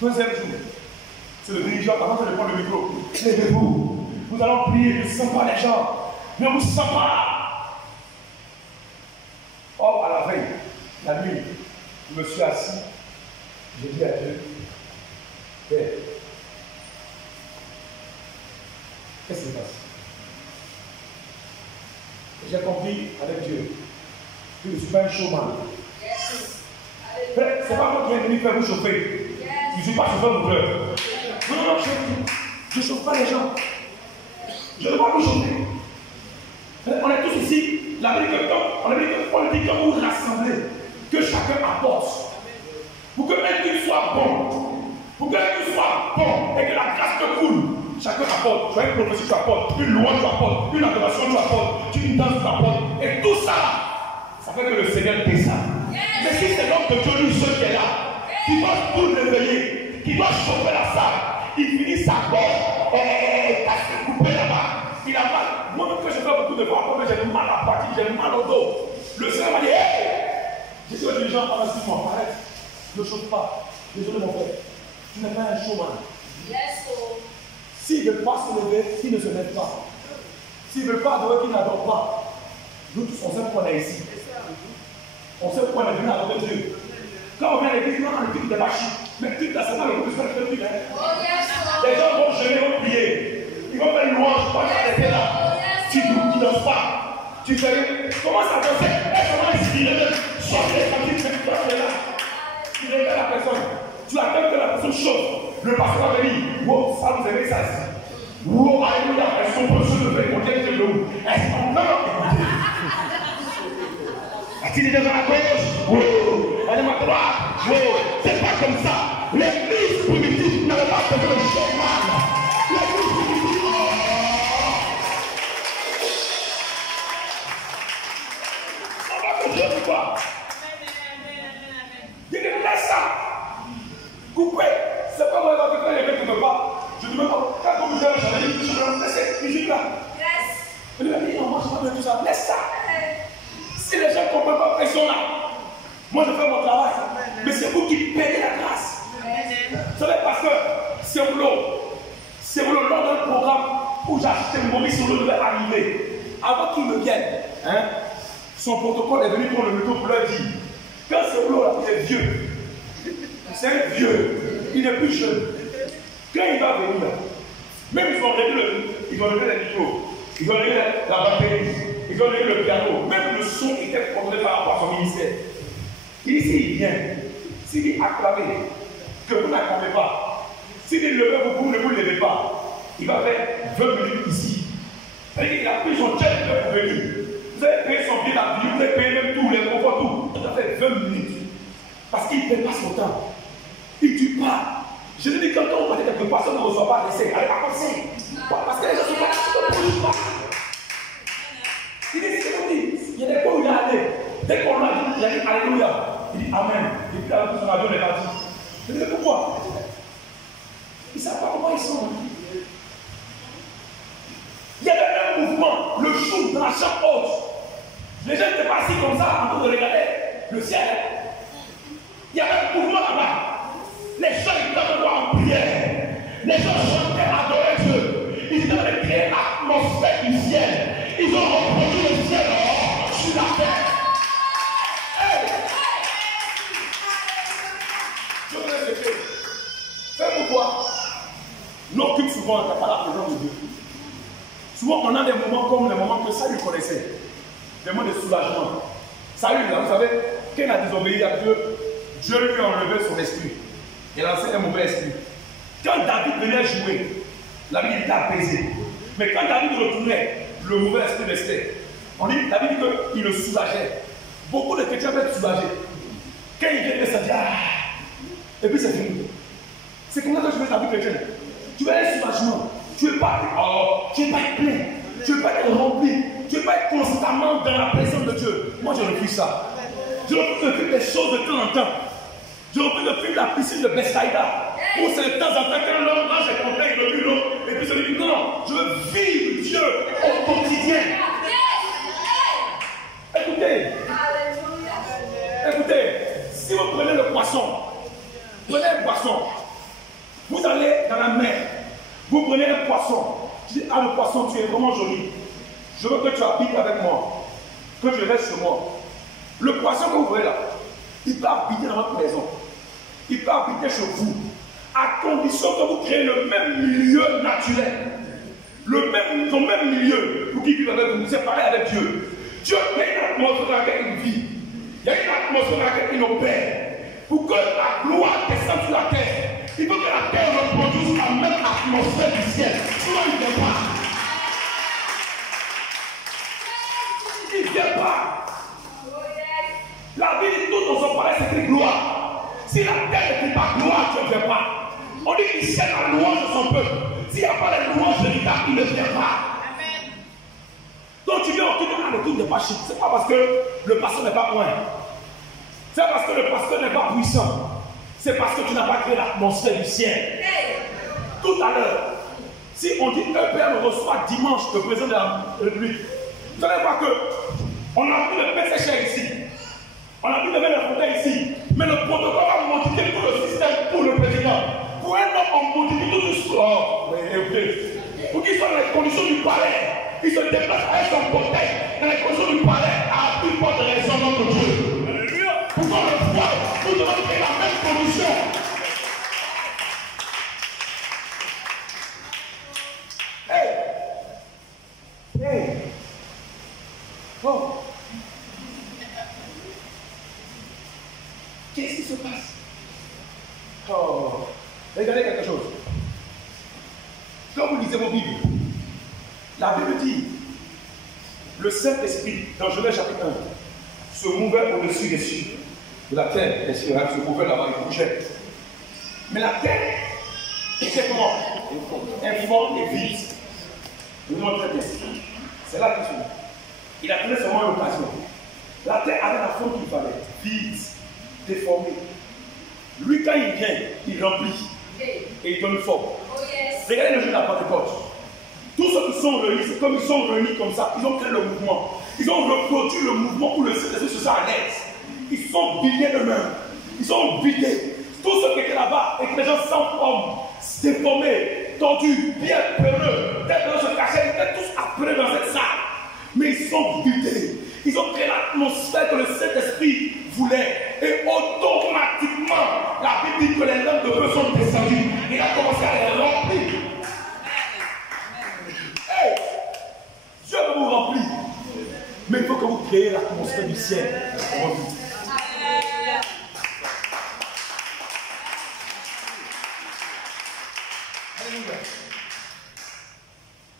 Deuxième jour, c'est le dirigeant, avant de prendre le micro. Levez-vous. Nous allons prier. Je ne sens pas les gens. Ne vous sens pas. Or, à la veille, la nuit, je me suis assis. J'ai dit à Dieu, Père, qu'est-ce qui se passe? J'ai compris avec Dieu que je ne suis pas un showman. Ce n'est pas moi qui est venu faire vous chauffer. Je ne suis pas chauffeur de pleurs. Non, je ne chauffe pas les gens. Je ne veux pas vous chauffer. On est tous ici. La vérité, on dit que vous rassemblez, que chacun apporte. Pour que un culte soit bon. Pour que un culte soit bon et que la grâce te coule. Chacun apporte. Tu as une prophétie, tu apportes. Une louange, tu apportes. Une adoration, tu apportes. Une danse, tu apportes. Et tout ça, ça fait que le Seigneur descend. Mais si c'est l'homme de Dieu, lui seul qui est là, qui doit tout réveiller, qui doit chauffer la salle, il finit sa gorge, coupé là-bas. Il a mal. Moi-même que je fais beaucoup de fois, j'ai mal à la partie, j'ai mal au dos. Le Seigneur m'a dit, hey! J'ai dit aux dirigeants, moi, arrête. Ne chauffe pas. Désolé mon frère. Tu n'es pas un showman. S'ils ne veulent pas se lever, s'ils ne se lèvent pas. S'ils ne veulent pas adorer, qu'ils n'adorent pas. Nous tous, on sait pourquoi on est ici. On sait pourquoi on est venu adorer Dieu. Quand on vient à l'église, on a le truc des machines. Mais le truc là, c'est pas le truc de le truc. Les gens vont jeûner, vont prier. Ils vont faire une louange, toi qui es là. Tu ne danses pas. Tu fais. Commence à danser. Et comment inspirer. Sortez les familles, tu es là. Tu réveilles la personne. Tu attends que la personne chauffe. Le pasteur va venir. Wow, ça vous avez ça ici. Wow, alléluia. Est-ce qu'on peut se lever pour dire que c'est le où? Est-ce qu'on peut? As-tu des gens à la gauche? Wow. Allez, ma droite. Wow. C'est pas comme ça. L'église primitive n'avait pas fait le showman. L'église primitive. On va continuer de quoi? Il dit, laisse ça. Coupez. C'est pas moi qui vais faire les mecs qui ne veulent pas. Je ne veux pas. Quand on me dit, je vais laisser. Il dit là. Il dit, non, moi je ne veux pas tout ça. Laisse ça. Si les gens ne comprennent pas qu'ils sont là, moi je fais mon travail. Mais c'est vous qui payez la grâce. Vous savez, parce que c'est lors d'un programme où j'ai acheté Maurice Solo devait arriver. Avant qu'il me vienne, son protocole est venu pour le métro pour leur dire. Quand ce boulot là, il est vieux. C'est un vieux. Il n'est plus jeune. Quand il va venir, même ils vont régler les micros, ils vont régler la batterie, ils vont régler le piano, même le son était contrôlé par rapport à son ministère. Il dit s'il vient, s'il dit acclamez, que vous n'acclamez pas, s'il dit levez vous ne vous levez pas, il va faire 20 minutes ici. C'est-à-dire qu'il a pris son jet pour venir. Vous avez payé son billet d'avion, vous avez payé même tout, les conforts, tout. Ça fait 20 minutes. Parce qu'il ne fait pas son temps. Il ne tue pas. Je lui dis quand on va dire que personne ne reçoit pas l'essai, allez pas penser. Parce que les gens sont pas là, ils ne produisent pas. Il dit, c'est comme dit, il y a des fois où il est allé. Dès qu'on l'a dit, il a dit Alléluia. Il dit Amen. Et puis avec son avion, il est parti. Je lui dis pourquoi? Ils ne savent pas comment ils sont. Il y avait un mouvement, le chou dans la chambre haute. Les gens étaient assis comme ça en train de regarder le ciel. Il y avait un mouvement là-bas. Les gens étaient en train en prière. Les gens chantaient, adoraient Dieu. Ils étaient en train de créer l'atmosphère du ciel. Ils ont reproduit le ciel sur la terre. Hey! Je vous laisse faire. Fais pourquoi? Nos cultes souvent, on n'a pas la présence de Dieu. Souvent, on a des moments comme les moments que Saül connaissait. Des moments de soulagement. Saül, là, vous savez, quand il a désobéi à Dieu, Dieu lui a enlevé son esprit. Il a lancé un mauvais esprit. Quand David venait jouer, la vie était apaisée. Mais quand David retournait, le mauvais esprit restait. On dit, David dit qu'il le soulageait. Beaucoup de chrétiens peuvent être soulagés. Quand il vient, ça dit, et puis c'est fini. C'est comme ça que je fais la vie chrétienne. Tu as un soulagement. Tu ne veux pas être plein. Tu ne veux pas être rempli. Tu ne veux pas être constant. constamment dans la présence de Dieu. Moi, je refuse ça. Je refuse de vivre des choses de temps en temps. Je refuse de vivre la piscine de Bethsaïda. Où c'est de temps en temps qu'un homme range les contacts, il veut l'eau. Et puis celui dit non, je veux vivre Dieu au quotidien. Écoutez. Écoutez, si vous prenez le poisson, prenez un poisson, vous allez dans la mer, vous prenez un poisson, tu dis, ah le poisson, tu es vraiment joli, je veux que tu habites avec moi, que tu restes chez moi. Le poisson que vous voyez là, il peut habiter dans votre maison, il peut habiter chez vous, à condition que vous créez le même milieu naturel, ton même milieu, pour qu'il vive avec vous, c'est pareil avec Dieu. Dieu met une atmosphère dans laquelle il vit. Il y a une atmosphère dans laquelle il opère. Pour que la gloire descende sur la terre, il faut que la terre reproduise la même atmosphère du ciel. Sinon, il ne vient pas. Il ne vient pas. La vie dit tout dans son palais, c'est écrit gloire. Si la terre n'est pas gloire, Dieu ne vient pas. On dit qu'il cherche la louange de son peuple. S'il n'y a pas de louange véritable, il ne vient pas. Donc tu viens au culte, le culte n'est pas chic. Ce n'est pas parce que le pasteur n'est pas point. C'est parce que le pasteur n'est pas puissant. C'est parce que tu n'as pas créé l'atmosphère du ciel. Tout à l'heure, si on dit EPM reçoit dimanche le président de la République, vous allez voir qu'on a pris le PCH ici. On a pris le fontaine ici. Mais le protocole a modifié tout le système pour le président. Pour un homme, on modifie tout le score. Pour qu'il soit dans les conditions du palais. Il se déplace avec son cortège dans les conditions du palais à plus forte raison notre Dieu. Alléluia. Pour qu'on le voit, nous devons créer la même condition. Hey. Oh. Qu'est-ce qui se passe? Oh. Regardez quelque chose. Quand vous lisez vos Bibles, la Bible dit, le Saint-Esprit, dans Genèse chapitre 1, se mouvait au-dessus des cieux, de la terre, des cieux, se mouvait là-bas, il bougeait. Mais la terre était comment? Informe et vide. Je vous montre très bien. C'est là qu'il se met. Il a trouvé seulement une occasion. La terre avait la forme qu'il fallait, vide, déformée. Lui, quand il vient, il remplit et il donne forme. Regardez le jour de la Pentecôte. Tous ceux qui sont réunis, c'est comme ils sont réunis comme ça, ils ont créé le mouvement. Ils ont reproduit le mouvement où le Saint-Esprit se sent à l'aise. Ils sont vidés d'eux-mêmes. Ils sont vidés. Tous ceux qui étaient là-bas, et que les gens sans forme, déformés, tordus, bien peureux, tels que se cachaient, ils étaient tous appelés dans cette salle. Mais ils sont vidés. Ils ont créé l'atmosphère que le Saint-Esprit voulait. Et automatiquement, la Bible dit que les langues de feu sont descendues. Il a commencé à les remplir. Dieu veut vous remplir. Mais il faut que vous créez l'atmosphère du ciel.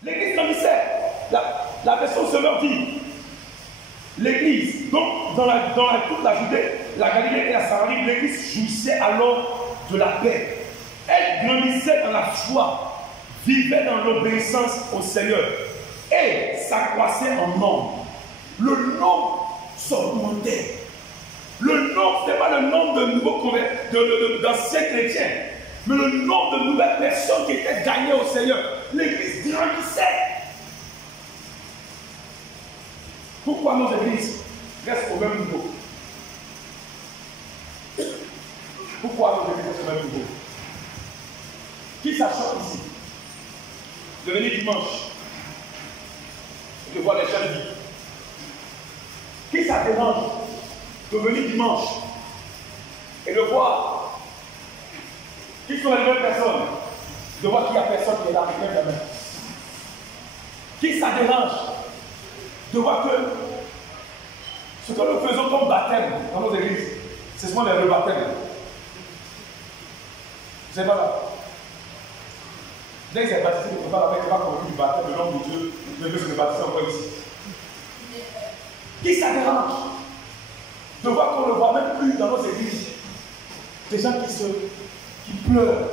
L'église grandissait. La version Semeur dit l'église, donc dans toute la Judée, la Galilée et la Samarie, l'église jouissait alors de la paix. Elle grandissait dans la foi, vivait dans l'obéissance au Seigneur et s'accroissait en nombre. Le nombre s'augmentait. Le nombre, ce n'est pas le nombre de nouveaux d'anciens chrétiens, mais le nombre de nouvelles personnes qui étaient gagnées au Seigneur. L'église grandissait. Pourquoi nos églises restent au même niveau? Pourquoi nos églises restent au même niveau? Qui s'achète ici de venir dimanche et de voir les jeunes vivre? Qui ça dérange de venir dimanche et de voir qui sont les mêmes personnes, de voir qu'il n'y a personne qui est là avec la main? Qui ça dérange de voir que ce que nous faisons comme baptême dans nos églises, c'est souvent les rebaptêmes. C'est pas là. Dès que c'est baptisé, il ne faut pas la mettre convaincu du baptême, le nom de Dieu, ne veut se baptiser encore ici. Qui ça dérange de voir qu'on ne le voit même plus dans nos églises? Des gens qui pleurent,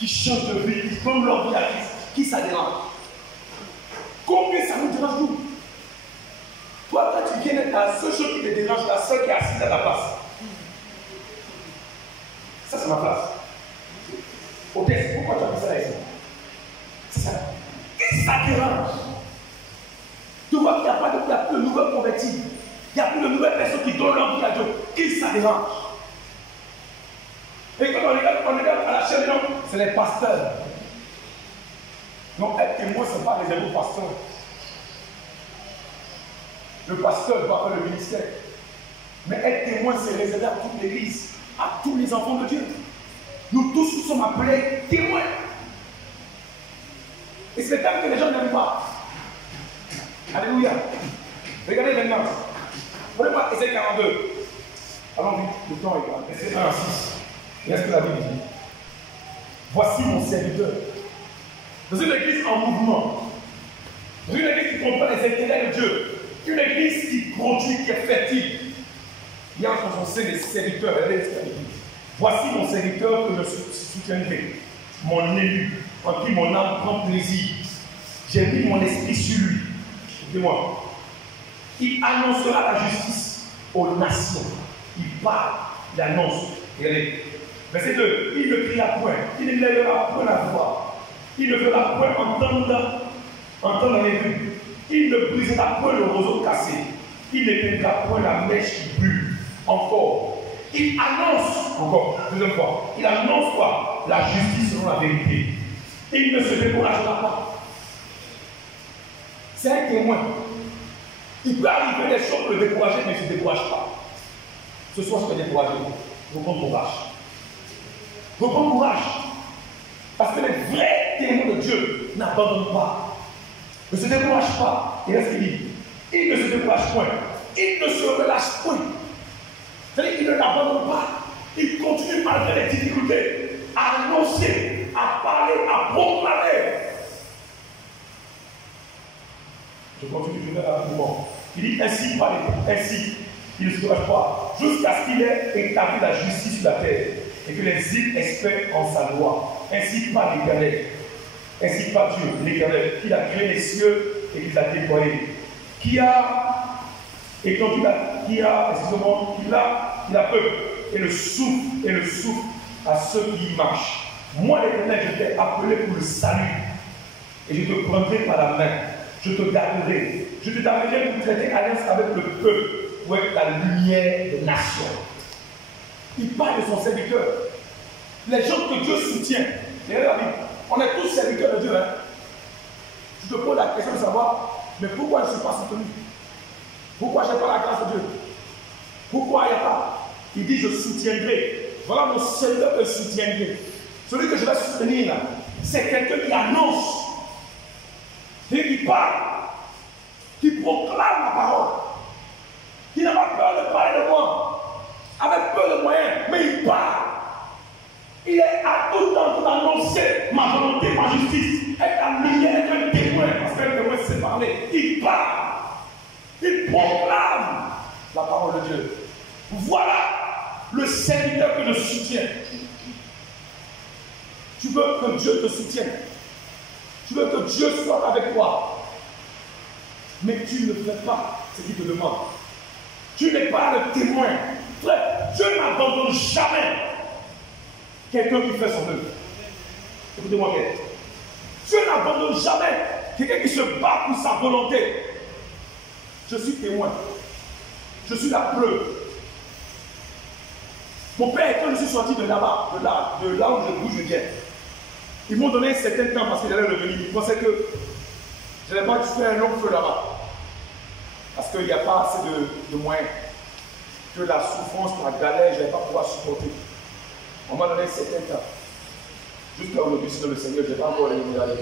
qui changent de vie, qui donnent leur vie à Christ. Qui ça dérange? Combien ça nous dérange nous? Toi, quand tu viens, la seule chose qui te dérange, la seule qui est assise à ta place. Ça, c'est ma place. Ok, pourquoi tu as mis ça là ici? C'est ça. Qu'est-ce que ça dérange? Tu vois qu'il n'y a plus de nouvelles convertis. Il n'y a plus de nouvelles personnes qui donnent leur vie à Dieu. Qu'est-ce que ça dérange? Et quand on regarde à la chaîne, c'est les pasteurs. Non, être témoin, ce n'est pas réservé aux pasteurs. Le pasteur doit faire le ministère. Mais être témoin, c'est réservé à toute l'église, à tous les enfants de Dieu. Nous tous, nous sommes appelés témoins. Et c'est le terme que les gens n'aiment pas. Alléluia. Regardez maintenant. Prenez pas Ésaïe 42. Allons vite, le temps est grand. Ésaïe 1 à 6. Qu'est-ce que la Bible dit? Voici mon serviteur. Dans une église en mouvement, dans une église qui comprend les intérêts de Dieu, une église qui produit, qui est fertile, il y a en son sein des serviteurs. Voici mon serviteur que je soutiendrai, mon élu, en qui mon âme prend plaisir. J'ai mis mon esprit sur lui. Écoutez-moi. Il annoncera la justice aux nations. Il parle, il annonce. Regardez. Verset 2. Il ne criera point, il ne lèvera point la voix, il ne fera point entendre les rues, il ne brisera point le roseau cassé, il n'éteindra point la mèche qui brûle. Encore. Il annonce, encore, deuxième fois, il annonce quoi? La justice selon la vérité. Il ne se découragera pas. C'est un témoin. Il peut arriver des choses pour le décourager, mais il ne se décourage pas. Ce soir, je peux décourager. Reprends courage. Reprends courage. Parce que les vrais témoins de Dieu n'abandonnent pas. Ne se décourage pas. Et reste dit. Il ne se décourage point. Il ne se relâche point. C'est-à-dire qu'il ne l'abandonne pas. Il continue malgré les difficultés à annoncer, à parler, à proclamer. Je continue, je vais rapidement. Il dit ainsi, ainsi, il ne se décourage pas, jusqu'à ce qu'il ait établi la justice sur la terre et que les îles espèrent en sa loi. Ainsi par l'Éternel, ainsi par Dieu, l'Éternel, qui a créé les cieux et qui les a déployés, qui a étendu il a peuple et le souffle à ceux qui y marchent. Moi, l'Éternel, je t'ai appelé pour le salut et je te prendrai par la main, je te garderai, je te garderai pour traiter alliance avec le peuple, pour être la lumière des nations. Il parle de son serviteur. Les gens que Dieu soutient, on est tous serviteurs de Dieu. Hein? Je te pose la question de savoir, mais pourquoi je ne suis pas soutenu? Pourquoi je n'ai pas la grâce de Dieu? Pourquoi il n'y a pas? Il dit, je soutiendrai. Voilà mon serviteur que je soutiendrai. Celui que je vais soutenir, c'est quelqu'un qui annonce, et qui parle, qui proclame la parole, qui n'a pas peur de parler de moi, avec peu de moyens, mais il parle. Il est à tout temps pour annoncer ma volonté, ma justice, être la lumière, être un témoin, parce qu'un témoin c'est parler. Il parle. Il proclame la parole de Dieu. Voilà le serviteur que je soutiens. Tu veux que Dieu te soutienne. Tu veux que Dieu soit avec toi. Mais tu ne fais pas ce qu'il te demande. Tu n'es pas le témoin. Frère, Dieu n'abandonne jamais quelqu'un qui fait son œuvre. Écoutez-moi bien. Dieu n'abandonne jamais quelqu'un qui se bat pour sa volonté. Je suis témoin. Je suis la preuve. Mon père, quand je suis sorti de là-bas, de là où je viens, ils m'ont donné un certain temps parce qu'ils allaient revenir. Ils pensaient que je n'allais pas faire un long feu là-bas. Parce qu'il n'y a pas assez de moyens. Que la souffrance, la galère, je n'allais pas pouvoir supporter. On m'a donné un certain temps. Jusqu'à aujourd'hui, sinon le Seigneur, je n'ai pas encore les moyens.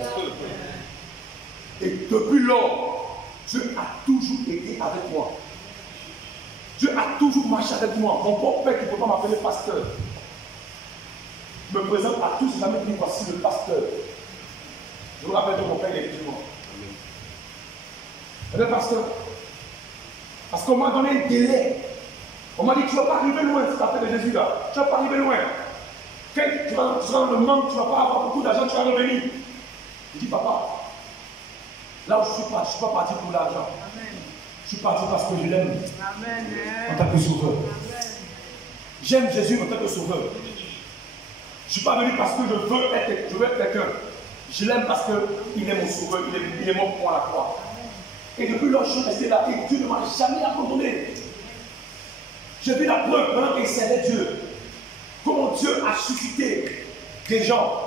Et depuis lors, Dieu a toujours été avec moi. Dieu a toujours marché avec moi. Mon propre père qui ne peut pas m'appeler pasteur me présente à tous ses amis qui disent voici le pasteur. Je vous rappelle que mon père est musulman. Le pasteur. Parce qu'on m'a donné un délai. On m'a dit tu ne vas pas arriver loin, c'est l'appel de Jésus là. Tu ne vas pas arriver loin. Quand tu seras dans le manque, tu ne vas pas avoir beaucoup d'argent, tu vas revenir. Je dis papa, là où je ne suis pas parti pour l'argent. Je Je suis parti parce que je l'aime en tant que sauveur. J'aime Jésus en tant que sauveur. Je ne suis pas venu parce que je veux être quelqu'un. Je l'aime parce qu'il est mon sauveur, il est mort pour la croix. Et depuis lors, je suis resté là et Dieu ne m'a jamais abandonné. J'ai vu la preuve pendant qu'il servait Dieu. Comment Dieu a suscité des gens.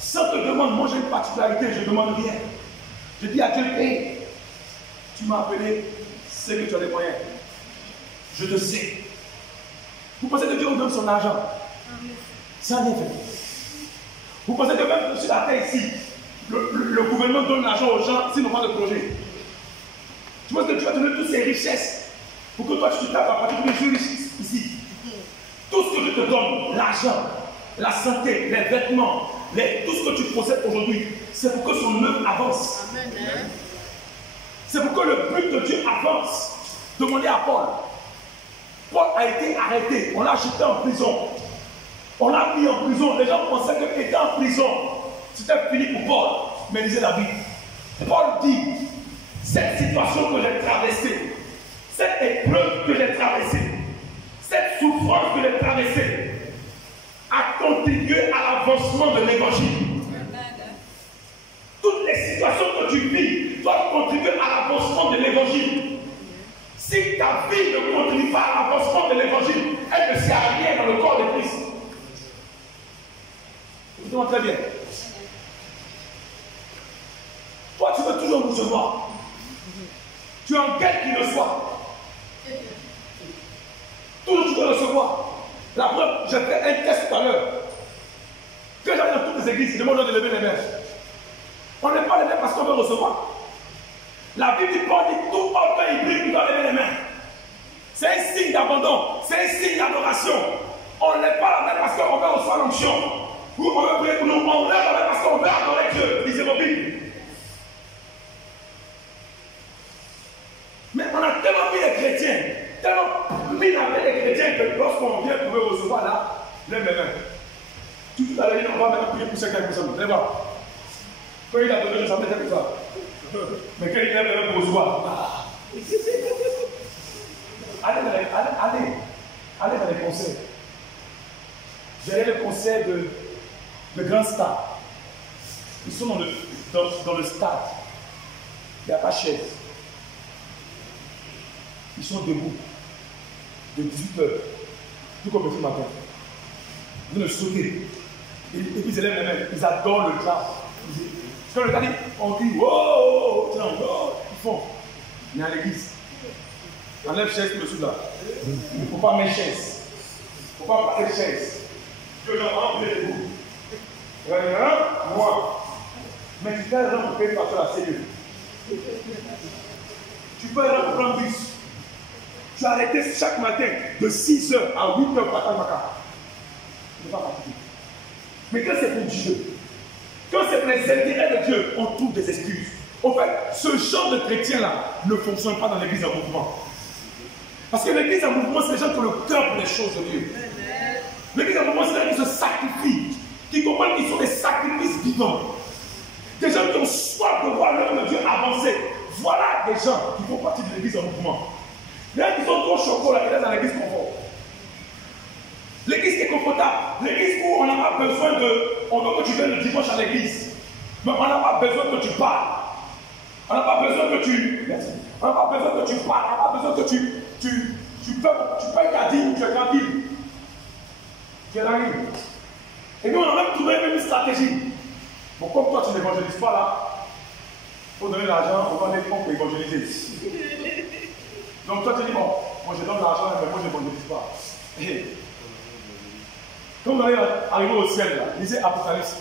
Sans te demander, moi j'ai une particularité, je ne demande rien. Je dis à Dieu, hey, tu m'as appelé, c'est que tu as des moyens. Je te sais. Vous pensez que Dieu vous donne son argent? Ça n'est fait. Vous pensez que même sur la terre ici, le gouvernement donne l'argent aux gens s'ils n'ont pas de projet. Tu penses que tu vas donner toutes ces richesses pour que toi tu te tapes à partir de mes richesses ici. Tout ce que je te donne, l'argent, la santé, les vêtements, tout ce que tu possèdes aujourd'hui, c'est pour que son œuvre avance. C'est pour que le but de Dieu avance. Demandez à Paul. Paul a été arrêté, on l'a jeté en prison. On l'a mis en prison. Les gens pensaient qu'il était en prison. C'était fini pour Paul. Mais lisez la Bible. Paul dit, cette situation que j'ai traversée, cette épreuve que j'ai traversée, cette souffrance que j'ai traversée, a contribué à l'avancement de l'évangile. Toutes les situations que tu vis doivent contribuer à l'avancement de l'évangile. Si ta vie ne contribue pas à l'avancement de l'évangile, elle ne sert à rien dans le corps de Christ. Écoutez-moi très bien. Toi, tu veux toujours recevoir. Tu es en quête qu'il le soit. Toujours tu veux recevoir. La preuve, j'ai fait un test tout à l'heure. Que j'arrive dans toutes les églises, je demande de lever les mains. On n'est pas les mains parce qu'on veut recevoir. La Bible dit, Paul dit, tout homme hybride, il doit lever les mains. C'est un signe d'abandon, c'est un signe d'adoration. On ne lève pas la main parce qu'on veut recevoir l'onction. Ou on veut prier pour nous, on lève la main parce qu'on veut adorer Dieu. Lisez vos Bibles. Mais on a tellement mis les chrétiens, tellement mis la main des chrétiens que lorsqu'on vient pour recevoir là, lève les mains. Tout à l'heure, on va maintenant prier pour ces quelques personnes. Allez voir. Quand il a donné, je savais comme ça. Mais quand il lève les mains pour recevoir, allez dans les concerts. J'ai les concerts de grands stars. Ils sont dans le stade. Il n'y a pas de chaise. Ils sont debout. De 18h. Tout comme le matin. Ils viennent sauter. Et puis ils élèvent les mains. Ils adorent le jazz. Quand le gars dit, on dit, oh, tiens, oh, ils font. Il y a l'église. Enlève chaise tout dessus là. Il ne faut pas mettre chaise. Il ne faut pas passer chaise. Que les gens rentrent debout. Moi. Mais tu fais un pour payer partir la cellule. Tu peux aller pour prendre bus. Tu as arrêté chaque matin de 6h à 8h par matin. Tu ne peux pas fatiguer. Mais quand c'est pour Dieu, quand c'est pour les intérêts de Dieu, on trouve des excuses. En fait, ce genre de chrétien-là ne fonctionne pas dans l'église en mouvement. Parce que l'église en mouvement, c'est les gens qui ont le cœur pour les choses de Dieu. L'église en mouvement, c'est les gens qui se sacrifient, qui comprennent qu'ils sont des sacrifices vivants. Des gens qui ont soif de voir l'œuvre de Dieu avancer. Voilà des gens qui font partie de l'église en mouvement. Les gens qui sont trop chocos là, qui restent dans l'église confort. L'église qui est confortable. L'église où on n'a pas besoin de. On veut que tu viennes le dimanche à l'église. Mais on n'a pas besoin que tu parles. On n'a pas besoin que tu. Merci. On n'a pas besoin que tu parles. On n'a pas besoin que tu payes ta dîme, tu es tranquille. Tu es dans la ligne. Et nous, on a même trouvé une stratégie. Bon, comme toi, tu n'évangélises pas là, il faut donner l'argent, on va aller pour évangéliser. Donc toi, tu dis, bon, moi je donne l'argent, mais moi je n'évangélise pas. Et, quand vous allez arriver au ciel, là, lisez Apocalypse.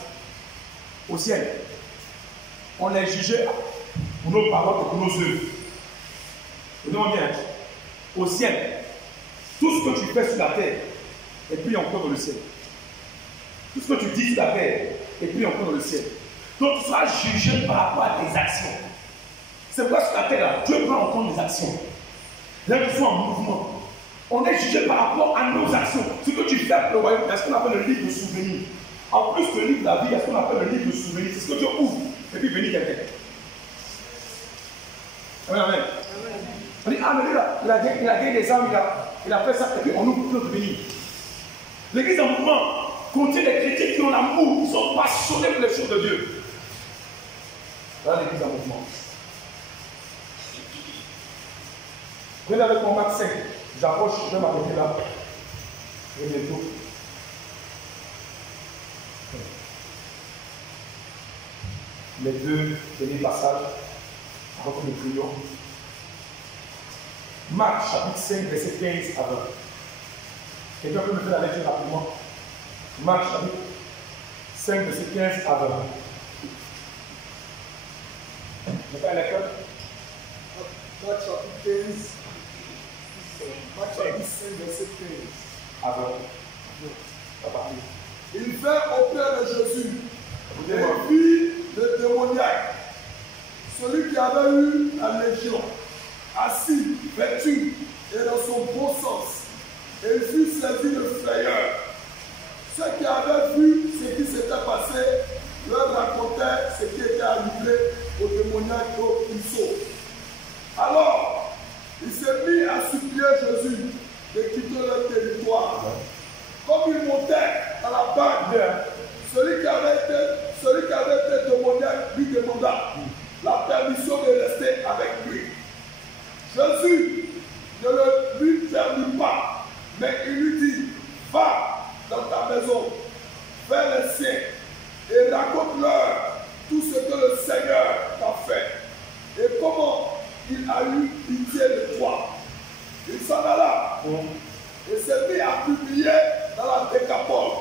Au ciel, on est jugé pour nos paroles et pour nos œuvres. Écoutez-moi bien. Au ciel, tout ce que tu fais sur la terre est pris en compte dans le ciel. Tout ce que tu dis sur la terre est pris en compte dans le ciel. Donc tu seras jugé par rapport à tes actions. C'est pourquoi sur la terre, là, Dieu prend en compte les actions. Là, nous sommes en mouvement. On est jugé par rapport à nos actions. Ce que tu fais pour le royaume, il y a ce qu'on appelle le livre de souvenirs. En plus de livre de la vie, il y a ce qu'on appelle le livre de souvenirs. C'est ce que Dieu ouvre et puis bénit quelqu'un. Amen, amen. On dit, ah, mais lui, il a gagné des âmes, il a fait ça, et puis on ouvre notre béni. L'église en mouvement contient des chrétiens qui ont l'amour, qui sont passionnés pour les choses de Dieu. Voilà l'église en mouvement. Venez avec mon Marc 5. J'approche, je vais m'arrêter là. Et bientôt. Les deux derniers passages avant que nous prions. Marc chapitre 5, verset 15 à 20. Quelqu'un peut me faire la lecture rapidement? Marc chapitre 5, verset 15 à 20. Je fais un lecteur. Marc chapitre 15. Marc chapitre 5, verset 15. À 20. Il vint auprès de Jésus. Et vit le démoniaque, celui qui avait eu la légion, assis, vêtu et dans son bon sens. Et il fut saisi de frayeur. Ceux qui avaient vu ce qui s'était passé leur racontaient ce qui était arrivé au démoniaque au puceau. Alors, il s'est mis à supplier Jésus de quitter leur territoire. Comme il montait à la barque, celui qui avait été démoniaque lui demanda la permission de rester avec lui. Jésus ne le lui permit pas, mais il lui dit, va dans ta maison, vers les siens, et raconte-leur tout ce que le Seigneur t'a fait, et comment il a eu pitié de toi. Il s'en alla, et s'est mis à publier dans la Décapole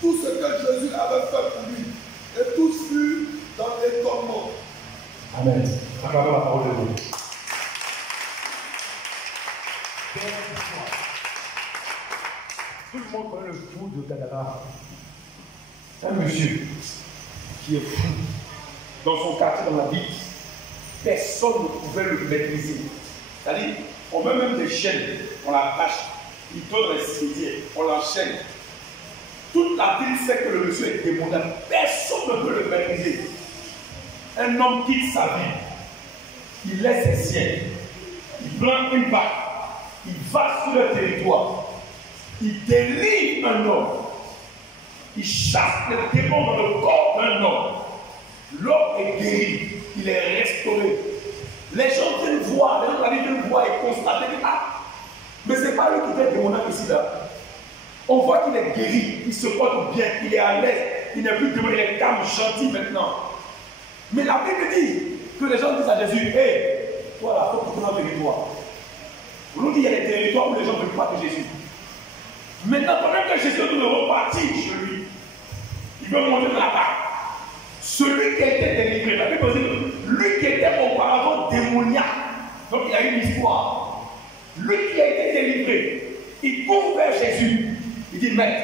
tout ce que Jésus avait fait pour lui. Et tous furent dans l'étonnement. Amen. Acclamons la parole de Dieu. Tout le monde connaît le fou de Gadara. Un monsieur qui est fou. Dans son quartier, dans la ville, personne ne pouvait le maîtriser. C'est-à-dire, on met même des chaînes, on l'attache, il donne les cimetières, on l'enchaîne. Toute la ville sait que le monsieur est démoniaque. Personne ne peut le maîtriser. Un homme quitte sa vie. Il laisse ses siens. Il prend une barque. Il va sur le territoire. Il délivre un homme. Il chasse les démons dans le corps d'un homme. L'homme est guéri. Il est restauré. Les gens viennent voir. Les gens de la vie viennent voir et constater que mais ce n'est pas lui qui fait démoniaque ici là. On voit qu'il est guéri, il se porte bien, il est à l'aise, il n'est plus démoniaque, il est calme, gentil maintenant. Mais la Bible dit que les gens disent à Jésus, hé, toi là, faut que tu vas venir toi. On nous dit qu'il y a des territoires où les gens ne veulent pas de Jésus. Maintenant, pendant que Jésus doit repartir chez lui, il veut monter dans la barque. Celui qui a été délivré, la Bible dit, lui qui était auparavant démoniaque, donc il a une histoire. Lui qui a été délivré, il court vers Jésus. Il dit, maître,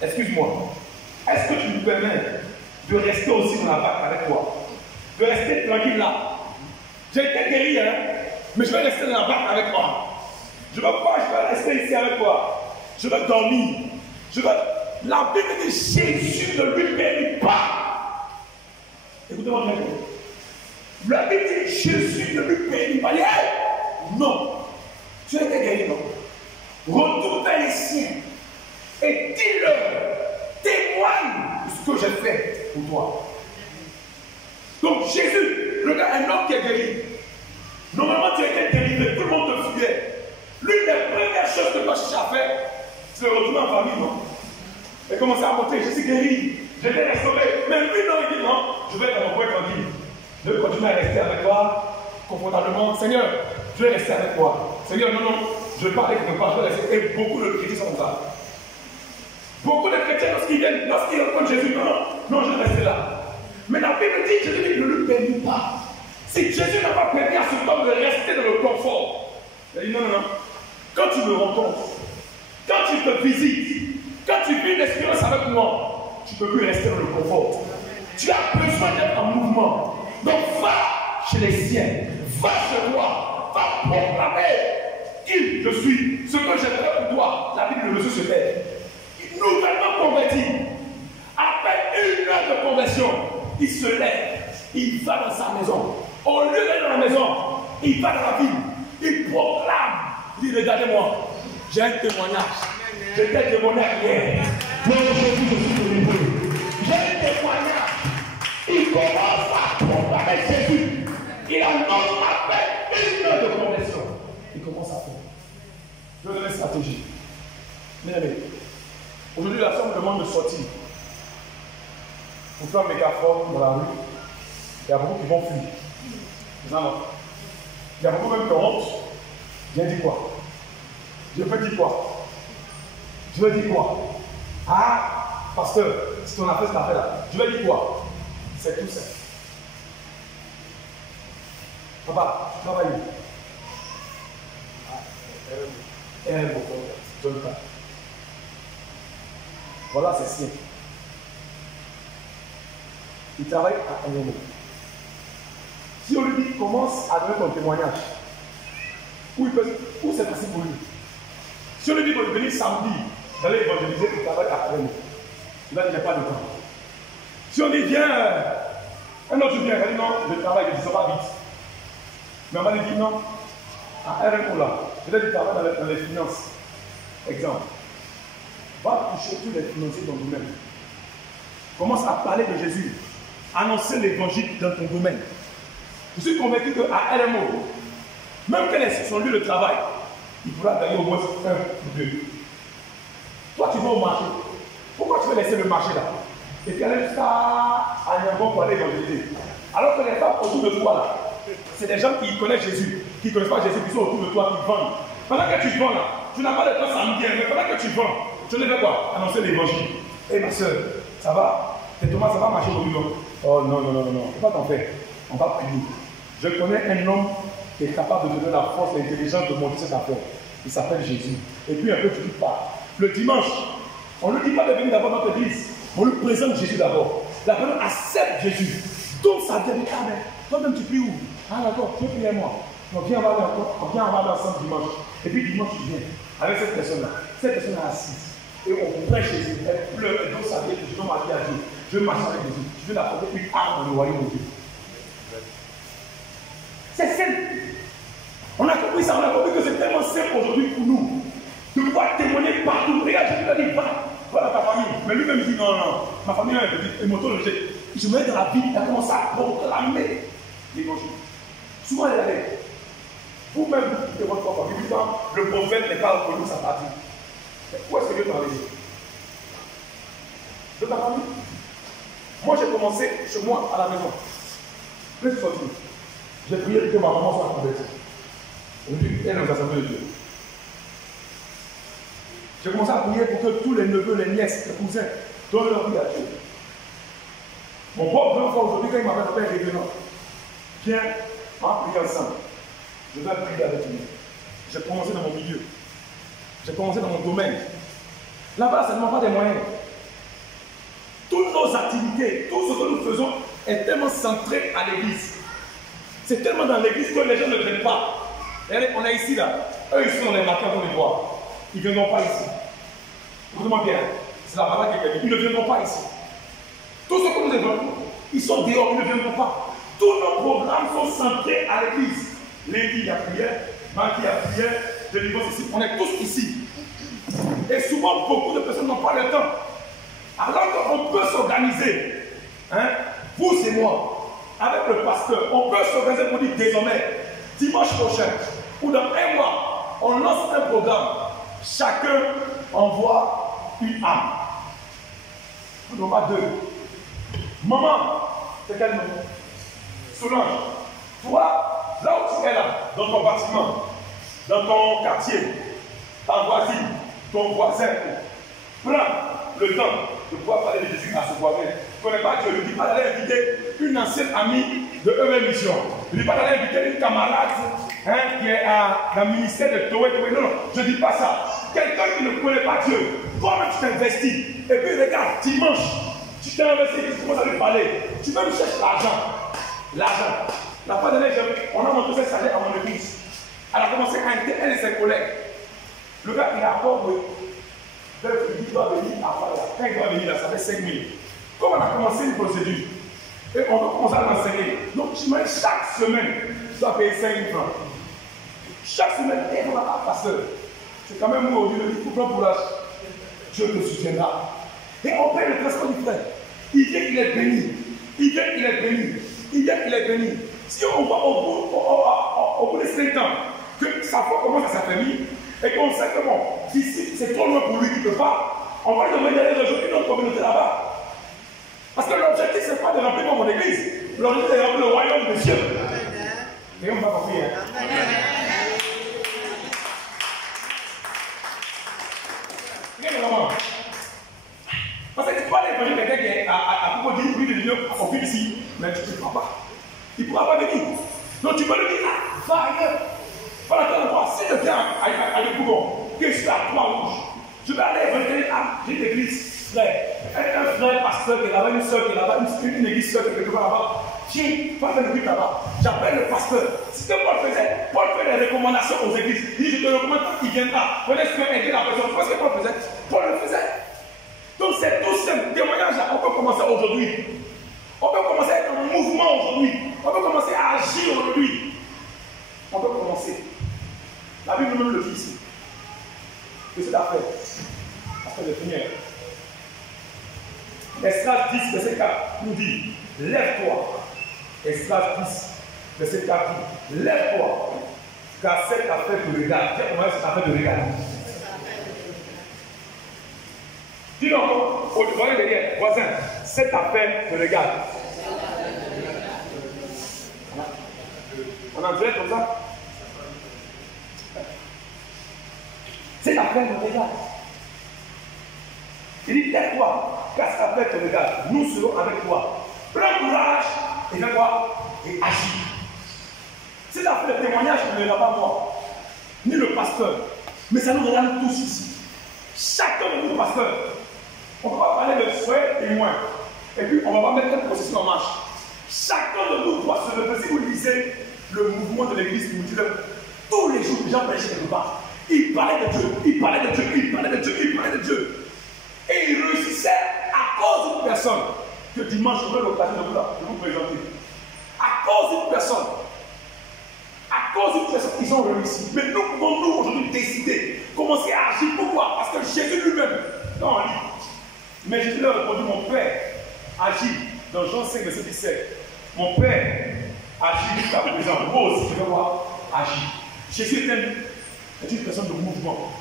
excuse-moi, est-ce que tu me permets de rester aussi dans la barque avec toi? De rester tranquille là? J'ai été guéri, hein, mais je vais rester dans la barque avec toi. Je ne veux pas, je vais rester ici avec toi. Je veux dormir. La Bible dit, Jésus ne lui permet pas. Écoutez-moi bien. La Bible dit, Jésus ne lui permet pas. Non. Tu as été guéri, non? Retourne vers les siens et dis-leur, témoigne de ce que j'ai fait pour toi. Donc Jésus, regarde un homme qui est guéri. Normalement, tu as été délivré, tout le monde te fuyait. L'une des premières choses que tu as cherché à faire, c'est de retourner en famille, non? Et commencer à monter, je suis guéri, j'ai été restauré. Mais lui, non, il dit non, je vais être dans mon coin tranquille. Je vais continuer à rester avec toi, confortablement. Seigneur, je vais rester avec toi. Seigneur, non, je ne vais pas aller quelque part, je vais rester. Et beaucoup de chrétiens sont comme ça. Beaucoup de chrétiens, lorsqu'ils rencontrent Jésus, non, je vais rester là. Mais la Bible dit, Jésus ne lui permet pas. Si Jésus n'a pas permis à cet homme de rester dans le confort, il dit non. Quand tu me rencontres, quand tu te visites, quand tu vis une expérience avec moi, tu ne peux plus rester dans le confort. Tu as besoin d'être en mouvement. Donc va chez les siens, va chez moi, va proclamer qui je suis, ce que j'ai fait pour toi. La Bible, le monsieur se fait. Nouvellement converti, après 1 heure de conversion, il se lève, il va dans sa maison. Au lieu d'aller dans la maison, il va dans la ville, il Regardez-moi, j'ai un témoignage. J'étais témoignage hier. Mais aujourd'hui, je suis délivré. J'ai un témoignage. Il commence à prendre avec Jésus. Il annonce à peine une heure de conversion. Il commence à faire. Je vais donner une stratégie. Mais aujourd'hui, la femme me demande de sortir. Pour faire un mégaphone dans la rue. Il y a beaucoup qui vont fuir. Non. Il y a beaucoup même qui ont honte. J'ai dit quoi? Je peux dire quoi? Je veux dire quoi? Ah, pasteur, si on a fait cette affaire-là, je veux dire quoi? C'est tout simple. Papa, tu travailles où? Donne pas. Voilà, c'est simple. Il travaille à un moment. Si on lui dit commence à donner ton témoignage, où c'est facile pour lui. Si on lui dit de venir samedi, d'aller évangéliser, il travaille à un moment. Il va dire pas de temps. Si on dit viens, un autre vient, il dit non, je travaille, je dis ça va vite. Mais on va lui dire non, à RMO là, peut-être qu'il travaille dans les finances. Exemple, va toucher tous les financiers dans ton domaine. Commence à parler de Jésus, annoncer l'évangile dans ton domaine. Je suis convaincu qu'à RMO, même quel est son lieu de travail, il pourra gagner au moins 1 ou 2. Toi, tu vas au marché. Pourquoi tu veux laisser le marché là? Et puis aller jusqu'à Niamey pour aller évangéliser. Alors que les femmes autour de toi là, c'est des gens qui connaissent Jésus, qui ne connaissent pas Jésus, qui sont autour de toi, qui vendent. Pendant que tu vends là, tu n'as pas de temps samedi, mais pendant que tu vends, tu ne fais quoi? Annoncer l'évangile. Eh ma soeur, ça va? Tes tomates, ça va marcher aujourd'hui, non? Oh non, non, non, non, non. Faut pas t'en faire. On va prier. Je connais un homme qui est capable de donner la force et l'intelligence de monter cette affaire. Il s'appelle Jésus. Et puis un peu, tu lui parles. Le dimanche, on ne lui dit pas de venir d'abord dans notre église. On lui présente Jésus d'abord. La personne accepte Jésus. Donc ça devient, ah mais toi-même tu pries où? Ah d'accord, tu pries moi. On vient en aller ensemble dimanche. Et puis dimanche tu viens avec cette personne-là. Cette personne est assise. Et on prêche Jésus. Elle pleure, elle donne sa vie, je donne ma vie à Dieu. Je veux marcher avec Jésus. Je veux apporter une arme dans le royaume de Dieu. C'est simple. On a compris ça, on a compris que c'est tellement simple aujourd'hui pour nous. De pouvoir témoigner partout. Regarde, Jésus a dit, va dans ta famille. Mais lui-même dit, non, non, ma famille a dit, et mon tour, je me mets dans la vie, il a commencé à proclamer l'évangile. Souvent, elle allait. Vous-même, vous quittez votre famille, le prophète n'est pas reconnu sa partie. Où est-ce que Dieu t'a enlevé? De ta famille. Moi, j'ai commencé chez moi à la maison. Je suis sorti. J'ai prié que ma maman soit convertie. Elle est dans l'assemblée de Dieu. J'ai commencé à prier pour que tous les neveux, les nièces, les cousins donnent leur vie à Dieu. Mon propre grand frère aujourd'hui, quand il m'appelle un révérend, viens, on va prier ensemble. Je vais prier avec lui. J'ai commencé dans mon milieu. J'ai commencé dans mon domaine. Là-bas, ça ne demande pas des moyens. Toutes nos activités, tout ce que nous faisons est tellement centré à l'église. C'est tellement dans l'église que les gens ne viennent pas. Regardez, on est ici là. Eux ici, on est marqués, on les voit. Ils ne viendront pas ici. Écoutez-moi bien. C'est la parole qui est dit. Ils ne viendront pas ici. Tout ce que nous évoquons, ils sont dehors, ils ne viendront pas. Tous nos programmes sont centrés à l'église. Lundi, il y a prière. Mardi, il y a prière. Délivrance ici. On est tous ici. Et souvent, beaucoup de personnes n'ont pas le temps. Alors qu'on peut s'organiser, hein, vous et moi, avec le pasteur, on peut s'organiser pour dire désormais, dimanche prochain, ou dans un mois, on lance un programme. Chacun envoie une âme. Non pas deux. Maman, c'est quel nom? Solange, toi, là où tu es là, dans ton bâtiment, dans ton quartier, ta voisine, ton voisin, prends le temps de pouvoir parler de Jésus à ce voisin. Tu ne connais pas Dieu, ne dis pas d'aller inviter une ancienne amie de EV Mission. Ne dis pas d'aller inviter une camarade qui est dans le ministère de Toé. Non, non, je ne dis pas ça. Quelqu'un qui ne connaît pas Dieu, toi-même tu t'investis. Et puis regarde, dimanche, tu t'es investi, tu commences à lui parler. Tu même cherches l'argent. L'argent. La fois dernière, on a montré ses salaires à mon église. Elle a commencé à inviter elle et ses collègues. Le gars, il rapporte il doit venir à Faya. Quand il doit venir là, ça fait 5 000. Comme on a commencé une procédure, et on doit commencer à l'enseigner. Donc, chaque semaine, tu dois payer 5 000 francs. Chaque semaine, et on a pasteur. C'est quand même moi au lieu de dire, il faut prendre courage. Dieu te soutiendra. Et on paie le transport du frère. Il dit qu'il est béni. Il dit qu'il est béni. Il dit qu'il est béni. Si on voit au bout de 5 ans que sa foi commence à s'affermir et qu'on sait que bon, si c'est trop loin pour lui qu'il ne peut pas, on va lui demander d'aller rejoindre une autre communauté là-bas. Parce que l'objectif, ce n'est pas de remplir mon église. L'objectif, c'est de remplir le royaume de Dieu. Et on va compris. Parce que tu peux aller évaluer quelqu'un qui est à propos de lui de venir à son fils ici, mais tu ne pourras pas. Il ne pourra pas venir. Donc tu peux lui dire, va ailleurs. Voilà, tu vas voir, si je viens à l'écouvant, que je suis à Croix-Rouge, je vais aller évaluer j'ai une église, frère. Un frère pasteur qui est là-bas, une soeur qui est là-bas, une église soeur qui est quelque part là-bas. Tiens, pas faire le but là-bas. J'appelle le pasteur. C'est ce que Paul faisait. Paul fait des recommandations aux églises. Il dit, je te recommande qu'il viendra. Connais ce que aider la personne. Tu vois ce que Paul faisait? Paul le faisait. Donc c'est tout ce témoignage là. On peut commencer aujourd'hui. On peut commencer à être en mouvement aujourd'hui. On peut commencer à agir aujourd'hui. On peut commencer. La Bible nous le dit ici. Que c'est à faire. Parce que le Seigneur. Esdras 10, verset 4 nous dit, lève-toi. Esdras 10, verset 4 dit, lève-toi. Car cette affaire te regarde. Quelle est cette affaire te regarde? Dis donc, au voisin derrière, voisin, cette affaire te regarde. On en dirait comme ça. Cette affaire te regarde. Il dit, lève-toi, car cette affaire te regarde. Nous serons avec toi. Prends courage et fais quoi? Et agis. Cette affaire de témoignage ne regarde pas moi, ni le pasteur, mais ça nous regarde tous ici. Chacun de nous, pasteur. On ne va pas parler de soyez témoin. Et puis, on ne va pas mettre un processus en marche. Chacun de nous doit se lever. Si vous lisez le mouvement de l'église, vous dites tous les jours, les gens prêchaient quelque part. Ils parlaient de Dieu, ils parlaient de Dieu, ils parlaient de Dieu, ils parlaient de Dieu. Et ils réussissaient à cause d'une personne que dimanche, je vais l'occasion de vous présenter. À cause d'une personne. À cause d'une personne, ils ont réussi. Mais nous pouvons, nous, aujourd'hui, décider, commencer à agir. Pourquoi? Parce que Jésus lui-même, dans un livre, mais Jésus leur a répondu, mon Père agit dans Jean 5, verset 17. Mon Père agit jusqu'à présent. Moi aussi, je vais voir agir. Jésus est une personne de mouvement.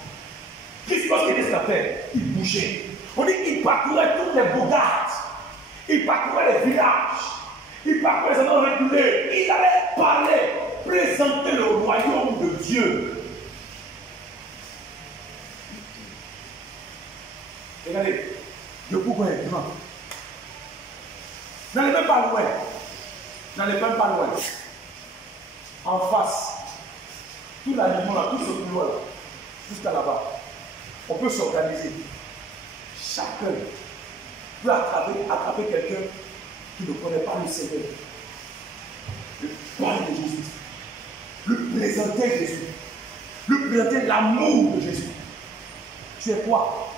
Qu'est-ce qu'il était sur la terre? Il bougeait. On dit qu'il parcourait toutes les bogardes. Il parcourait les villages. Il parcourait les endroits reculés. Il allait parler, présenter le royaume de Dieu. Regardez. Le pouvoir est grand. N'allez même pas loin. N'allez même pas loin. En face, tout l'aliment là, tout ce couloir là, jusqu'à là-bas, on peut s'organiser. Chacun peut attraper quelqu'un qui ne connaît pas le Seigneur. Le parler de Jésus. Le présenter Jésus. Le présenter l'amour de Jésus. Tu es quoi?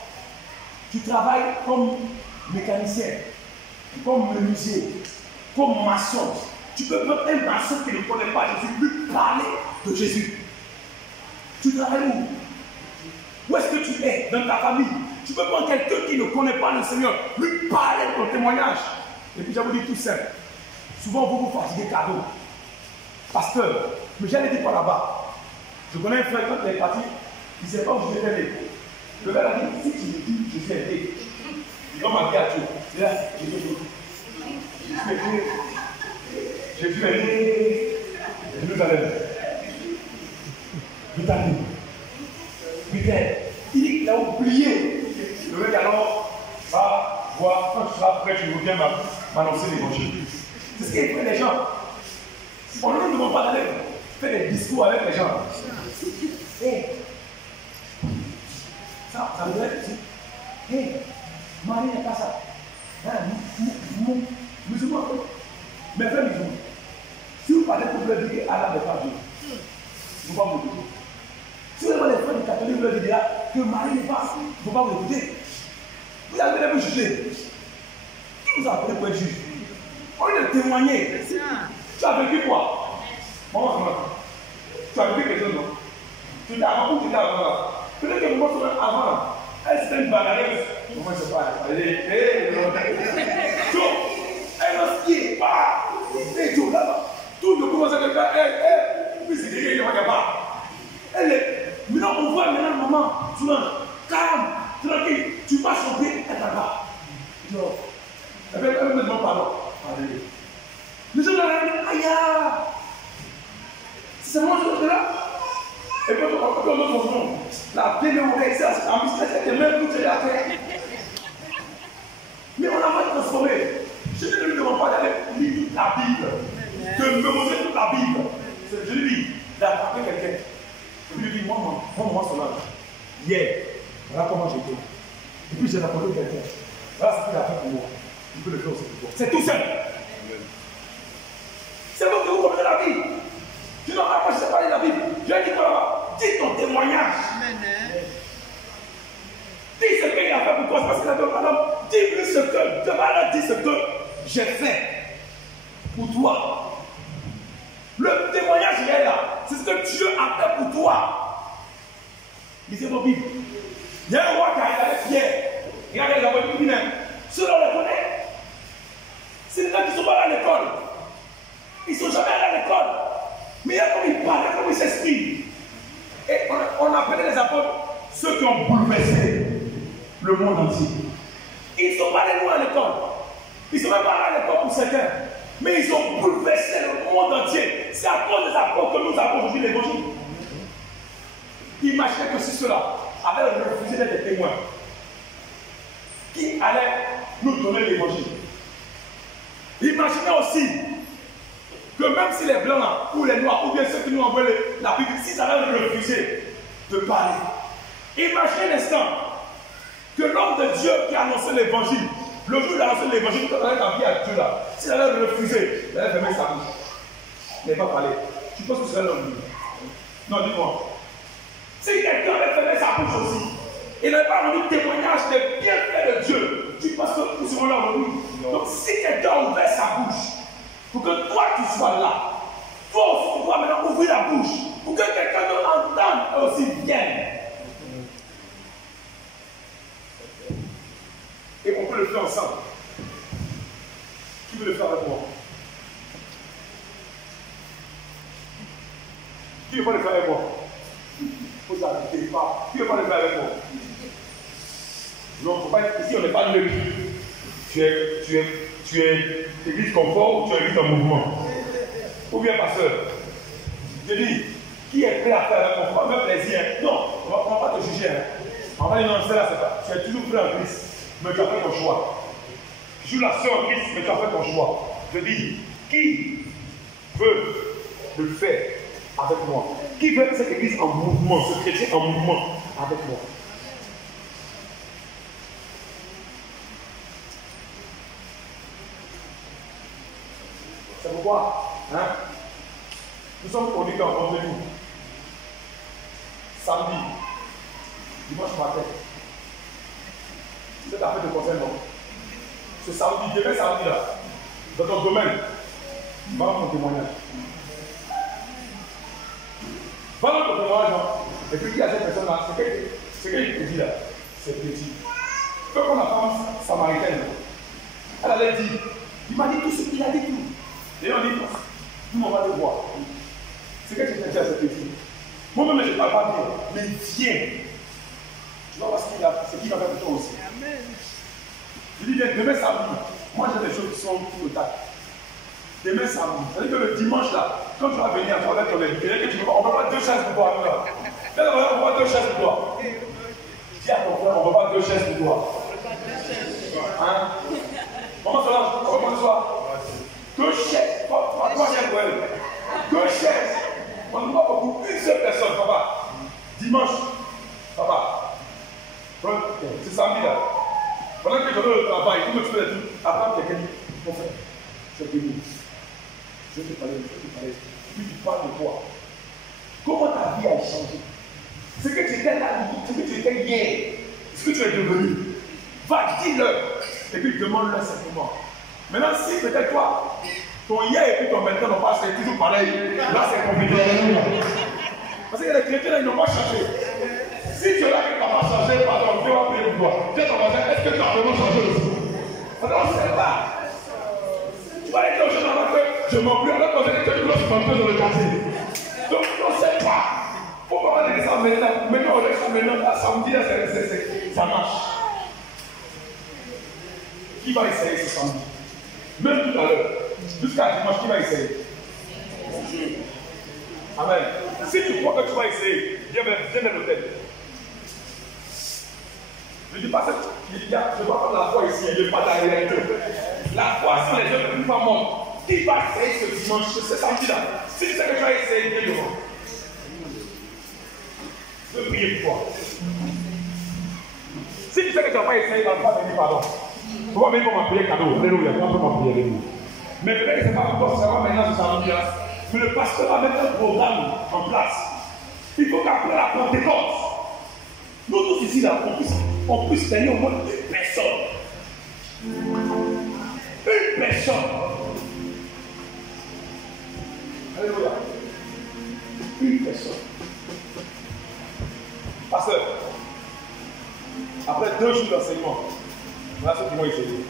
Tu travailles comme mécanicien, comme menuisier, comme maçon. Tu peux prendre un maçon qui ne connaît pas Jésus, lui parler de Jésus. Tu travailles où? Où est-ce que tu es dans ta famille? Tu peux prendre quelqu'un qui ne connaît pas le Seigneur, lui parler de ton témoignage. Et puis je vous dis tout simple. Souvent vous vous fatiguez cadeau. Pasteur, mais j'allais dire quoi là-bas? Je connais un frère quand il est parti, il ne sait pas où je vais aller. Le gars a dit, si tu me dis, je suis aidé. Il va m'appeler à Dieu. C'est là, je suis aidé. Jérusalem. Vitamine. Putain. Il dit qu'il a oublié. Le mec alors va voir, quand tu seras prêt, tu reviens m'annoncer l'évangile. C'est ce qu'il fait les gens. On ne nous demande pas d'aller faire des discours avec les gens. Hey. Ça veut dire, hé, Marie n'est pas ça. Musulman, mes frères musulmans, si vous parlez pour leur dire qu'Allah n'est pas Dieu, il ne faut pas vous écouter. Si vous avez les frères du catholique, vous leur dites que Marie n'est pas, il ne faut pas vous écouter. Vous avez vous juger. Qui vous a appelé pour être juge? On vient de témoigner. Tu as vécu quoi? Bon, tu as vécu quelque chose, non? Tu étais avant ou tu étais avant là? Peut-être que moi, avant là, elle c'était une banaleuse. Moi, je ne sais pas. Elle est. Elle a skié. Et tout là-bas. Tout le commence à faire. Puis c'est qu'il n'y a pas. Elle est. Maintenant, on voit maintenant, maman, souvent, calme, tranquille. Tu vas chanter, elle t'en va. Non. Elle me demande pardon. Les gens là, aïe! C'est moi qui suis là. Et puis, on peut mettre son nom. La télé-oreille, ça, c'est un mystère, c'était même tout la terre. Mais on n'a pas transformé. Je ne lui demande pas d'aller lire toute la Bible, de me montrer toute la Bible. Je lui dis d'attraper quelqu'un. Je lui dis, moi, cela. Hier, voilà comment j'étais. Et puis, j'ai apporté quelqu'un. Voilà ce qu'il a fait pour moi. Il peut le faire aussi pour toi. C'est tout seul. C'est vous que vous comprenez la Bible. Tu n'as pas je sais pas la Bible. Je dis quoi là-bas? Dis ton témoignage. Dis ce qu'il a fait pour toi. C'est parce qu'il a dit, madame, dis-lui ce que, demande, dis ce que j'ai fait pour toi. Le témoignage il est là. C'est ce que Dieu a fait pour toi. Lisez vos Bibles. Il y a un roi qui arrive avec Pierre. Regardez les envoyés lui-même. Ceux-là on les connaît. C'est les gens qui ne sont pas à l'école. Ils ne sont jamais allés à l'école. Mais il y a comme ils parlent, comme ils s'expriment. Et on appelait les apôtres ceux qui ont bouleversé le monde entier. Ils ne sont pas allés loin à l'école. Ils ne sont même pas allés à l'école pour certains. Mais ils ont bouleversé le monde entier. C'est à cause des apôtres que nous avons aujourd'hui l'évangile. Imaginez que si ceux-là avaient refusé d'être des témoins, qui allait nous donner l'évangile. Imaginez aussi que même si les blancs là, ou les noirs, ou bien ceux qui nous envoient la Bible, s'ils avaient refusé de parler, imaginez l'instant que l'homme de Dieu qui a annoncé l'évangile, le jour où il a annoncé l'évangile, quand on avait la vie à Dieu là, s'il avait refusé, il avait fermé sa bouche. Il n'avait pas parlé. Tu penses que c'est l'homme? Non, dis-moi. Si quelqu'un avait fermé sa bouche aussi, il n'avait pas rendu témoignage des bienfaits de Dieu, tu penses que nous serons là aujourd'hui? Donc si quelqu'un a ouvert sa bouche, pour que toi tu sois là, toi aussi tu dois maintenant ouvrir la bouche, pour que quelqu'un d'autre entende et aussi vienne. Et on peut le faire ensemble. Qui veut le faire avec moi? Qui veut pas le faire avec moi? Faut s'arrêter pas. Qui veut pas le faire avec moi? Non, faut pas être ici, on n'est pas neutre. Tu es église confort ou tu es église en mouvement? Ou bien pasteur? Je dis, qui est prêt à faire avec moi? Pas même plaisir. Non, on ne va pas te juger. On va dire non, c'est là, c'est pas. Tu es toujours prêt en Christ, mais tu as fait ton choix. Je suis la seule en Christ, mais tu as fait ton choix. Je dis, qui veut le faire avec moi? Qui veut cette église en mouvement, ce chrétien en mouvement avec moi? C'est pourquoi, hein, nous sommes conduits dans notre nous. Samedi, dimanche matin. C'est affaire de conseil, non? Ce samedi, demain samedi là, dans ton domaine, va dans ton témoignage. Va dans ton témoignage, non? Et puis, il y a cette personne-là, c'est qu'elle te dit là, c'est petit. Quand on a femme samaritaine, elle allait dire, il m'a dit tout ce qu'il a dit tout. Et on dit, nous on va le voir. C'est que tu t'as dit à cette petite. Moi-même, je ne parle pas bien, mais viens. Tu vas voir ce qu'il va faire pour toi aussi. Amen. Je dis bien, demain samedi, moi j'ai des choses qui sont tout le temps. Demain samedi, c'est-à-dire que le dimanche là, quand tu vas venir à toi avec ton invité, que tu ne peux pas, on ne va pas deux chaises pour toi. Là, on ne va pas deux chaises pour toi. Dis à ton frère, on ne va pas deux chaises pour toi. Hein? Comment ça va? Comment ça va? Deux chaises, trois chaises pour elle. Deux chaises. On ne va pas pour une seule personne, papa. Dimanche, papa. C'est samedi là. Pendant que je donne le travail, tout me fait tout. Après, quelqu'un dit, mon frère, c'est venu. Je vais te parler, Puis tu parles de toi. Comment ta vie a changé? Ce que tu étais là, ce que tu étais hier, ce que tu es devenu. Va, dis-le. Et puis demande-le simplement. Maintenant, si peut-être toi, ton hier et puis ton maintenant n'ont pas, c'est toujours pareil. Là, c'est compliqué. Parce qu'il y a des chrétiens, ils n'ont pas changé. Si tu es là que tu n'as pas changé, pardon, Dieu va payer pour toi. Dis à ton voisin, est-ce que tu as vraiment changé aussi? Parce qu'on ne sait pas. Tu vas aller aux gens dans la que je m'en prie, alors que tu es une grosse menteuse dans le quartier. Donc, on ne sait pas. Il faut pas aller ça maintenant. Maintenant, on laisse ça maintenant. Là, samedi, là, ça marche. Qui va essayer ce samedi? Même tout à l'heure. Jusqu'à dimanche, qui va essayer? Amen. Si tu crois que tu vas essayer, viens vers l'hôtel. Je ne dis pas ça. Je dis, je ne vais pas prendre la foi ici, il n'y a pas derrière eux. La foi, si les gens ne peuvent pas monter, qui va essayer ce dimanche, ce samedi-là? Si tu sais que tu vas essayer, viens devant. Je veux prier pour toi. Si tu sais que tu n'as pas essayé, il ne va pas venir, pardon. Tu vas venir pour m'appeler cadeau. Alléluia, tu vas m'appeler, alléluia. Mais peut-être que ce n'est pas encore, ça va maintenant ce samedi-là. Mais le pasteur va mettre un programme en place. Il faut qu'après la Pentecôte, nous tous ici, là, on puisse tenir au moins une personne. Une personne. Alléluia. Une personne. Pasteur, après 2 jours d'enseignement, voilà ceux qui vont essayer.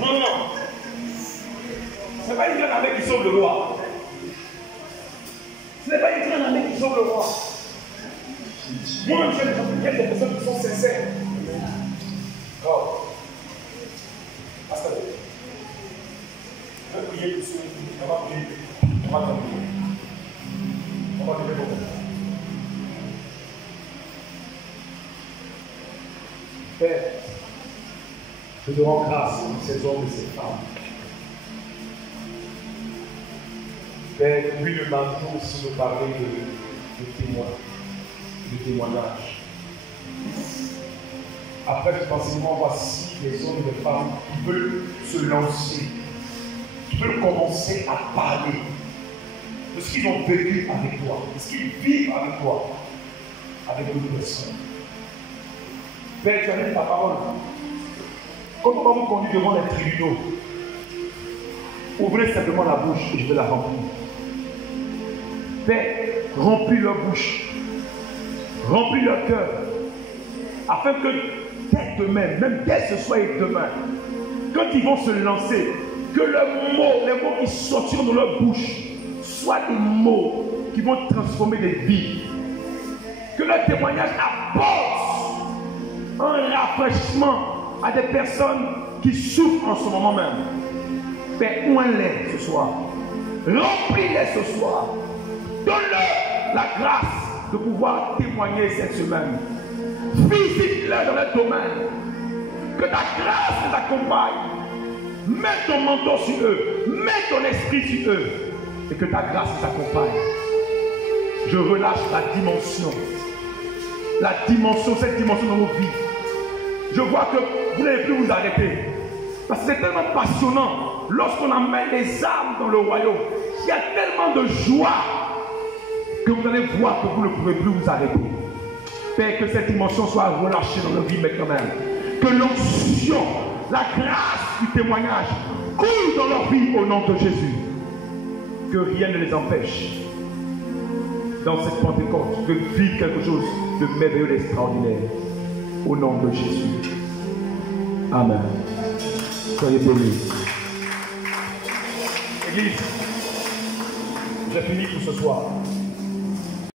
Non. Ce n'est pas une grande armée qui sauve le roi. Ce n'est pas une grande armée qui sauve le roi. Moi-même, j'ai des personnes qui sont sincères. Oh. Pasteur, je vais prier pour ceux. On va prier. On va prier. On va prier pour vous. Père, je te rends grâce pour ces hommes et ces femmes. Père, oui, le mardi aussi nous parler de témoignage. Après cet enseignement, voici les hommes et les femmes qui veulent se lancer, qui veulent commencer à parler de ce qu'ils ont vécu avec toi, de ce qu'ils vivent avec toi, avec d'autres personnes. Père, tu as dit ta parole. Quand on va vous conduire devant les tribunaux, ouvrez simplement la bouche et je vais la remplir. Père, remplis leur bouche, remplis leur cœur, afin que dès demain, même dès ce soir et demain, quand ils vont se lancer, que leurs mots, les mots qui sortiront de leur bouche, soient des mots qui vont transformer des vies. Que leur témoignage apporte un rafraîchissement à des personnes qui souffrent en ce moment même. Père, oins-les ce soir. Remplis-les ce soir. Donne-leur la grâce de pouvoir témoigner cette semaine. Visite-les dans leur domaine. Que ta grâce les accompagne. Mets ton manteau sur eux. Mets ton esprit sur eux. Et que ta grâce les accompagne. Je relâche la dimension. Cette dimension dans nos vies. Je vois que vous n'allez plus vous arrêter. Parce que c'est tellement passionnant. Lorsqu'on amène les âmes dans le royaume, il y a tellement de joie que vous allez voir que vous ne pouvez plus vous arrêter. Père, que cette dimension soit relâchée dans nos vies maintenant même. Que l'onction, la grâce du témoignage coule dans leur vie au nom de Jésus. Que rien ne les empêche, dans cette Pentecôte, de vivre quelque chose de merveilleux et d'extraordinaire. Au nom de Jésus. Amen. Soyez bénis. Église, j'ai fini pour ce soir.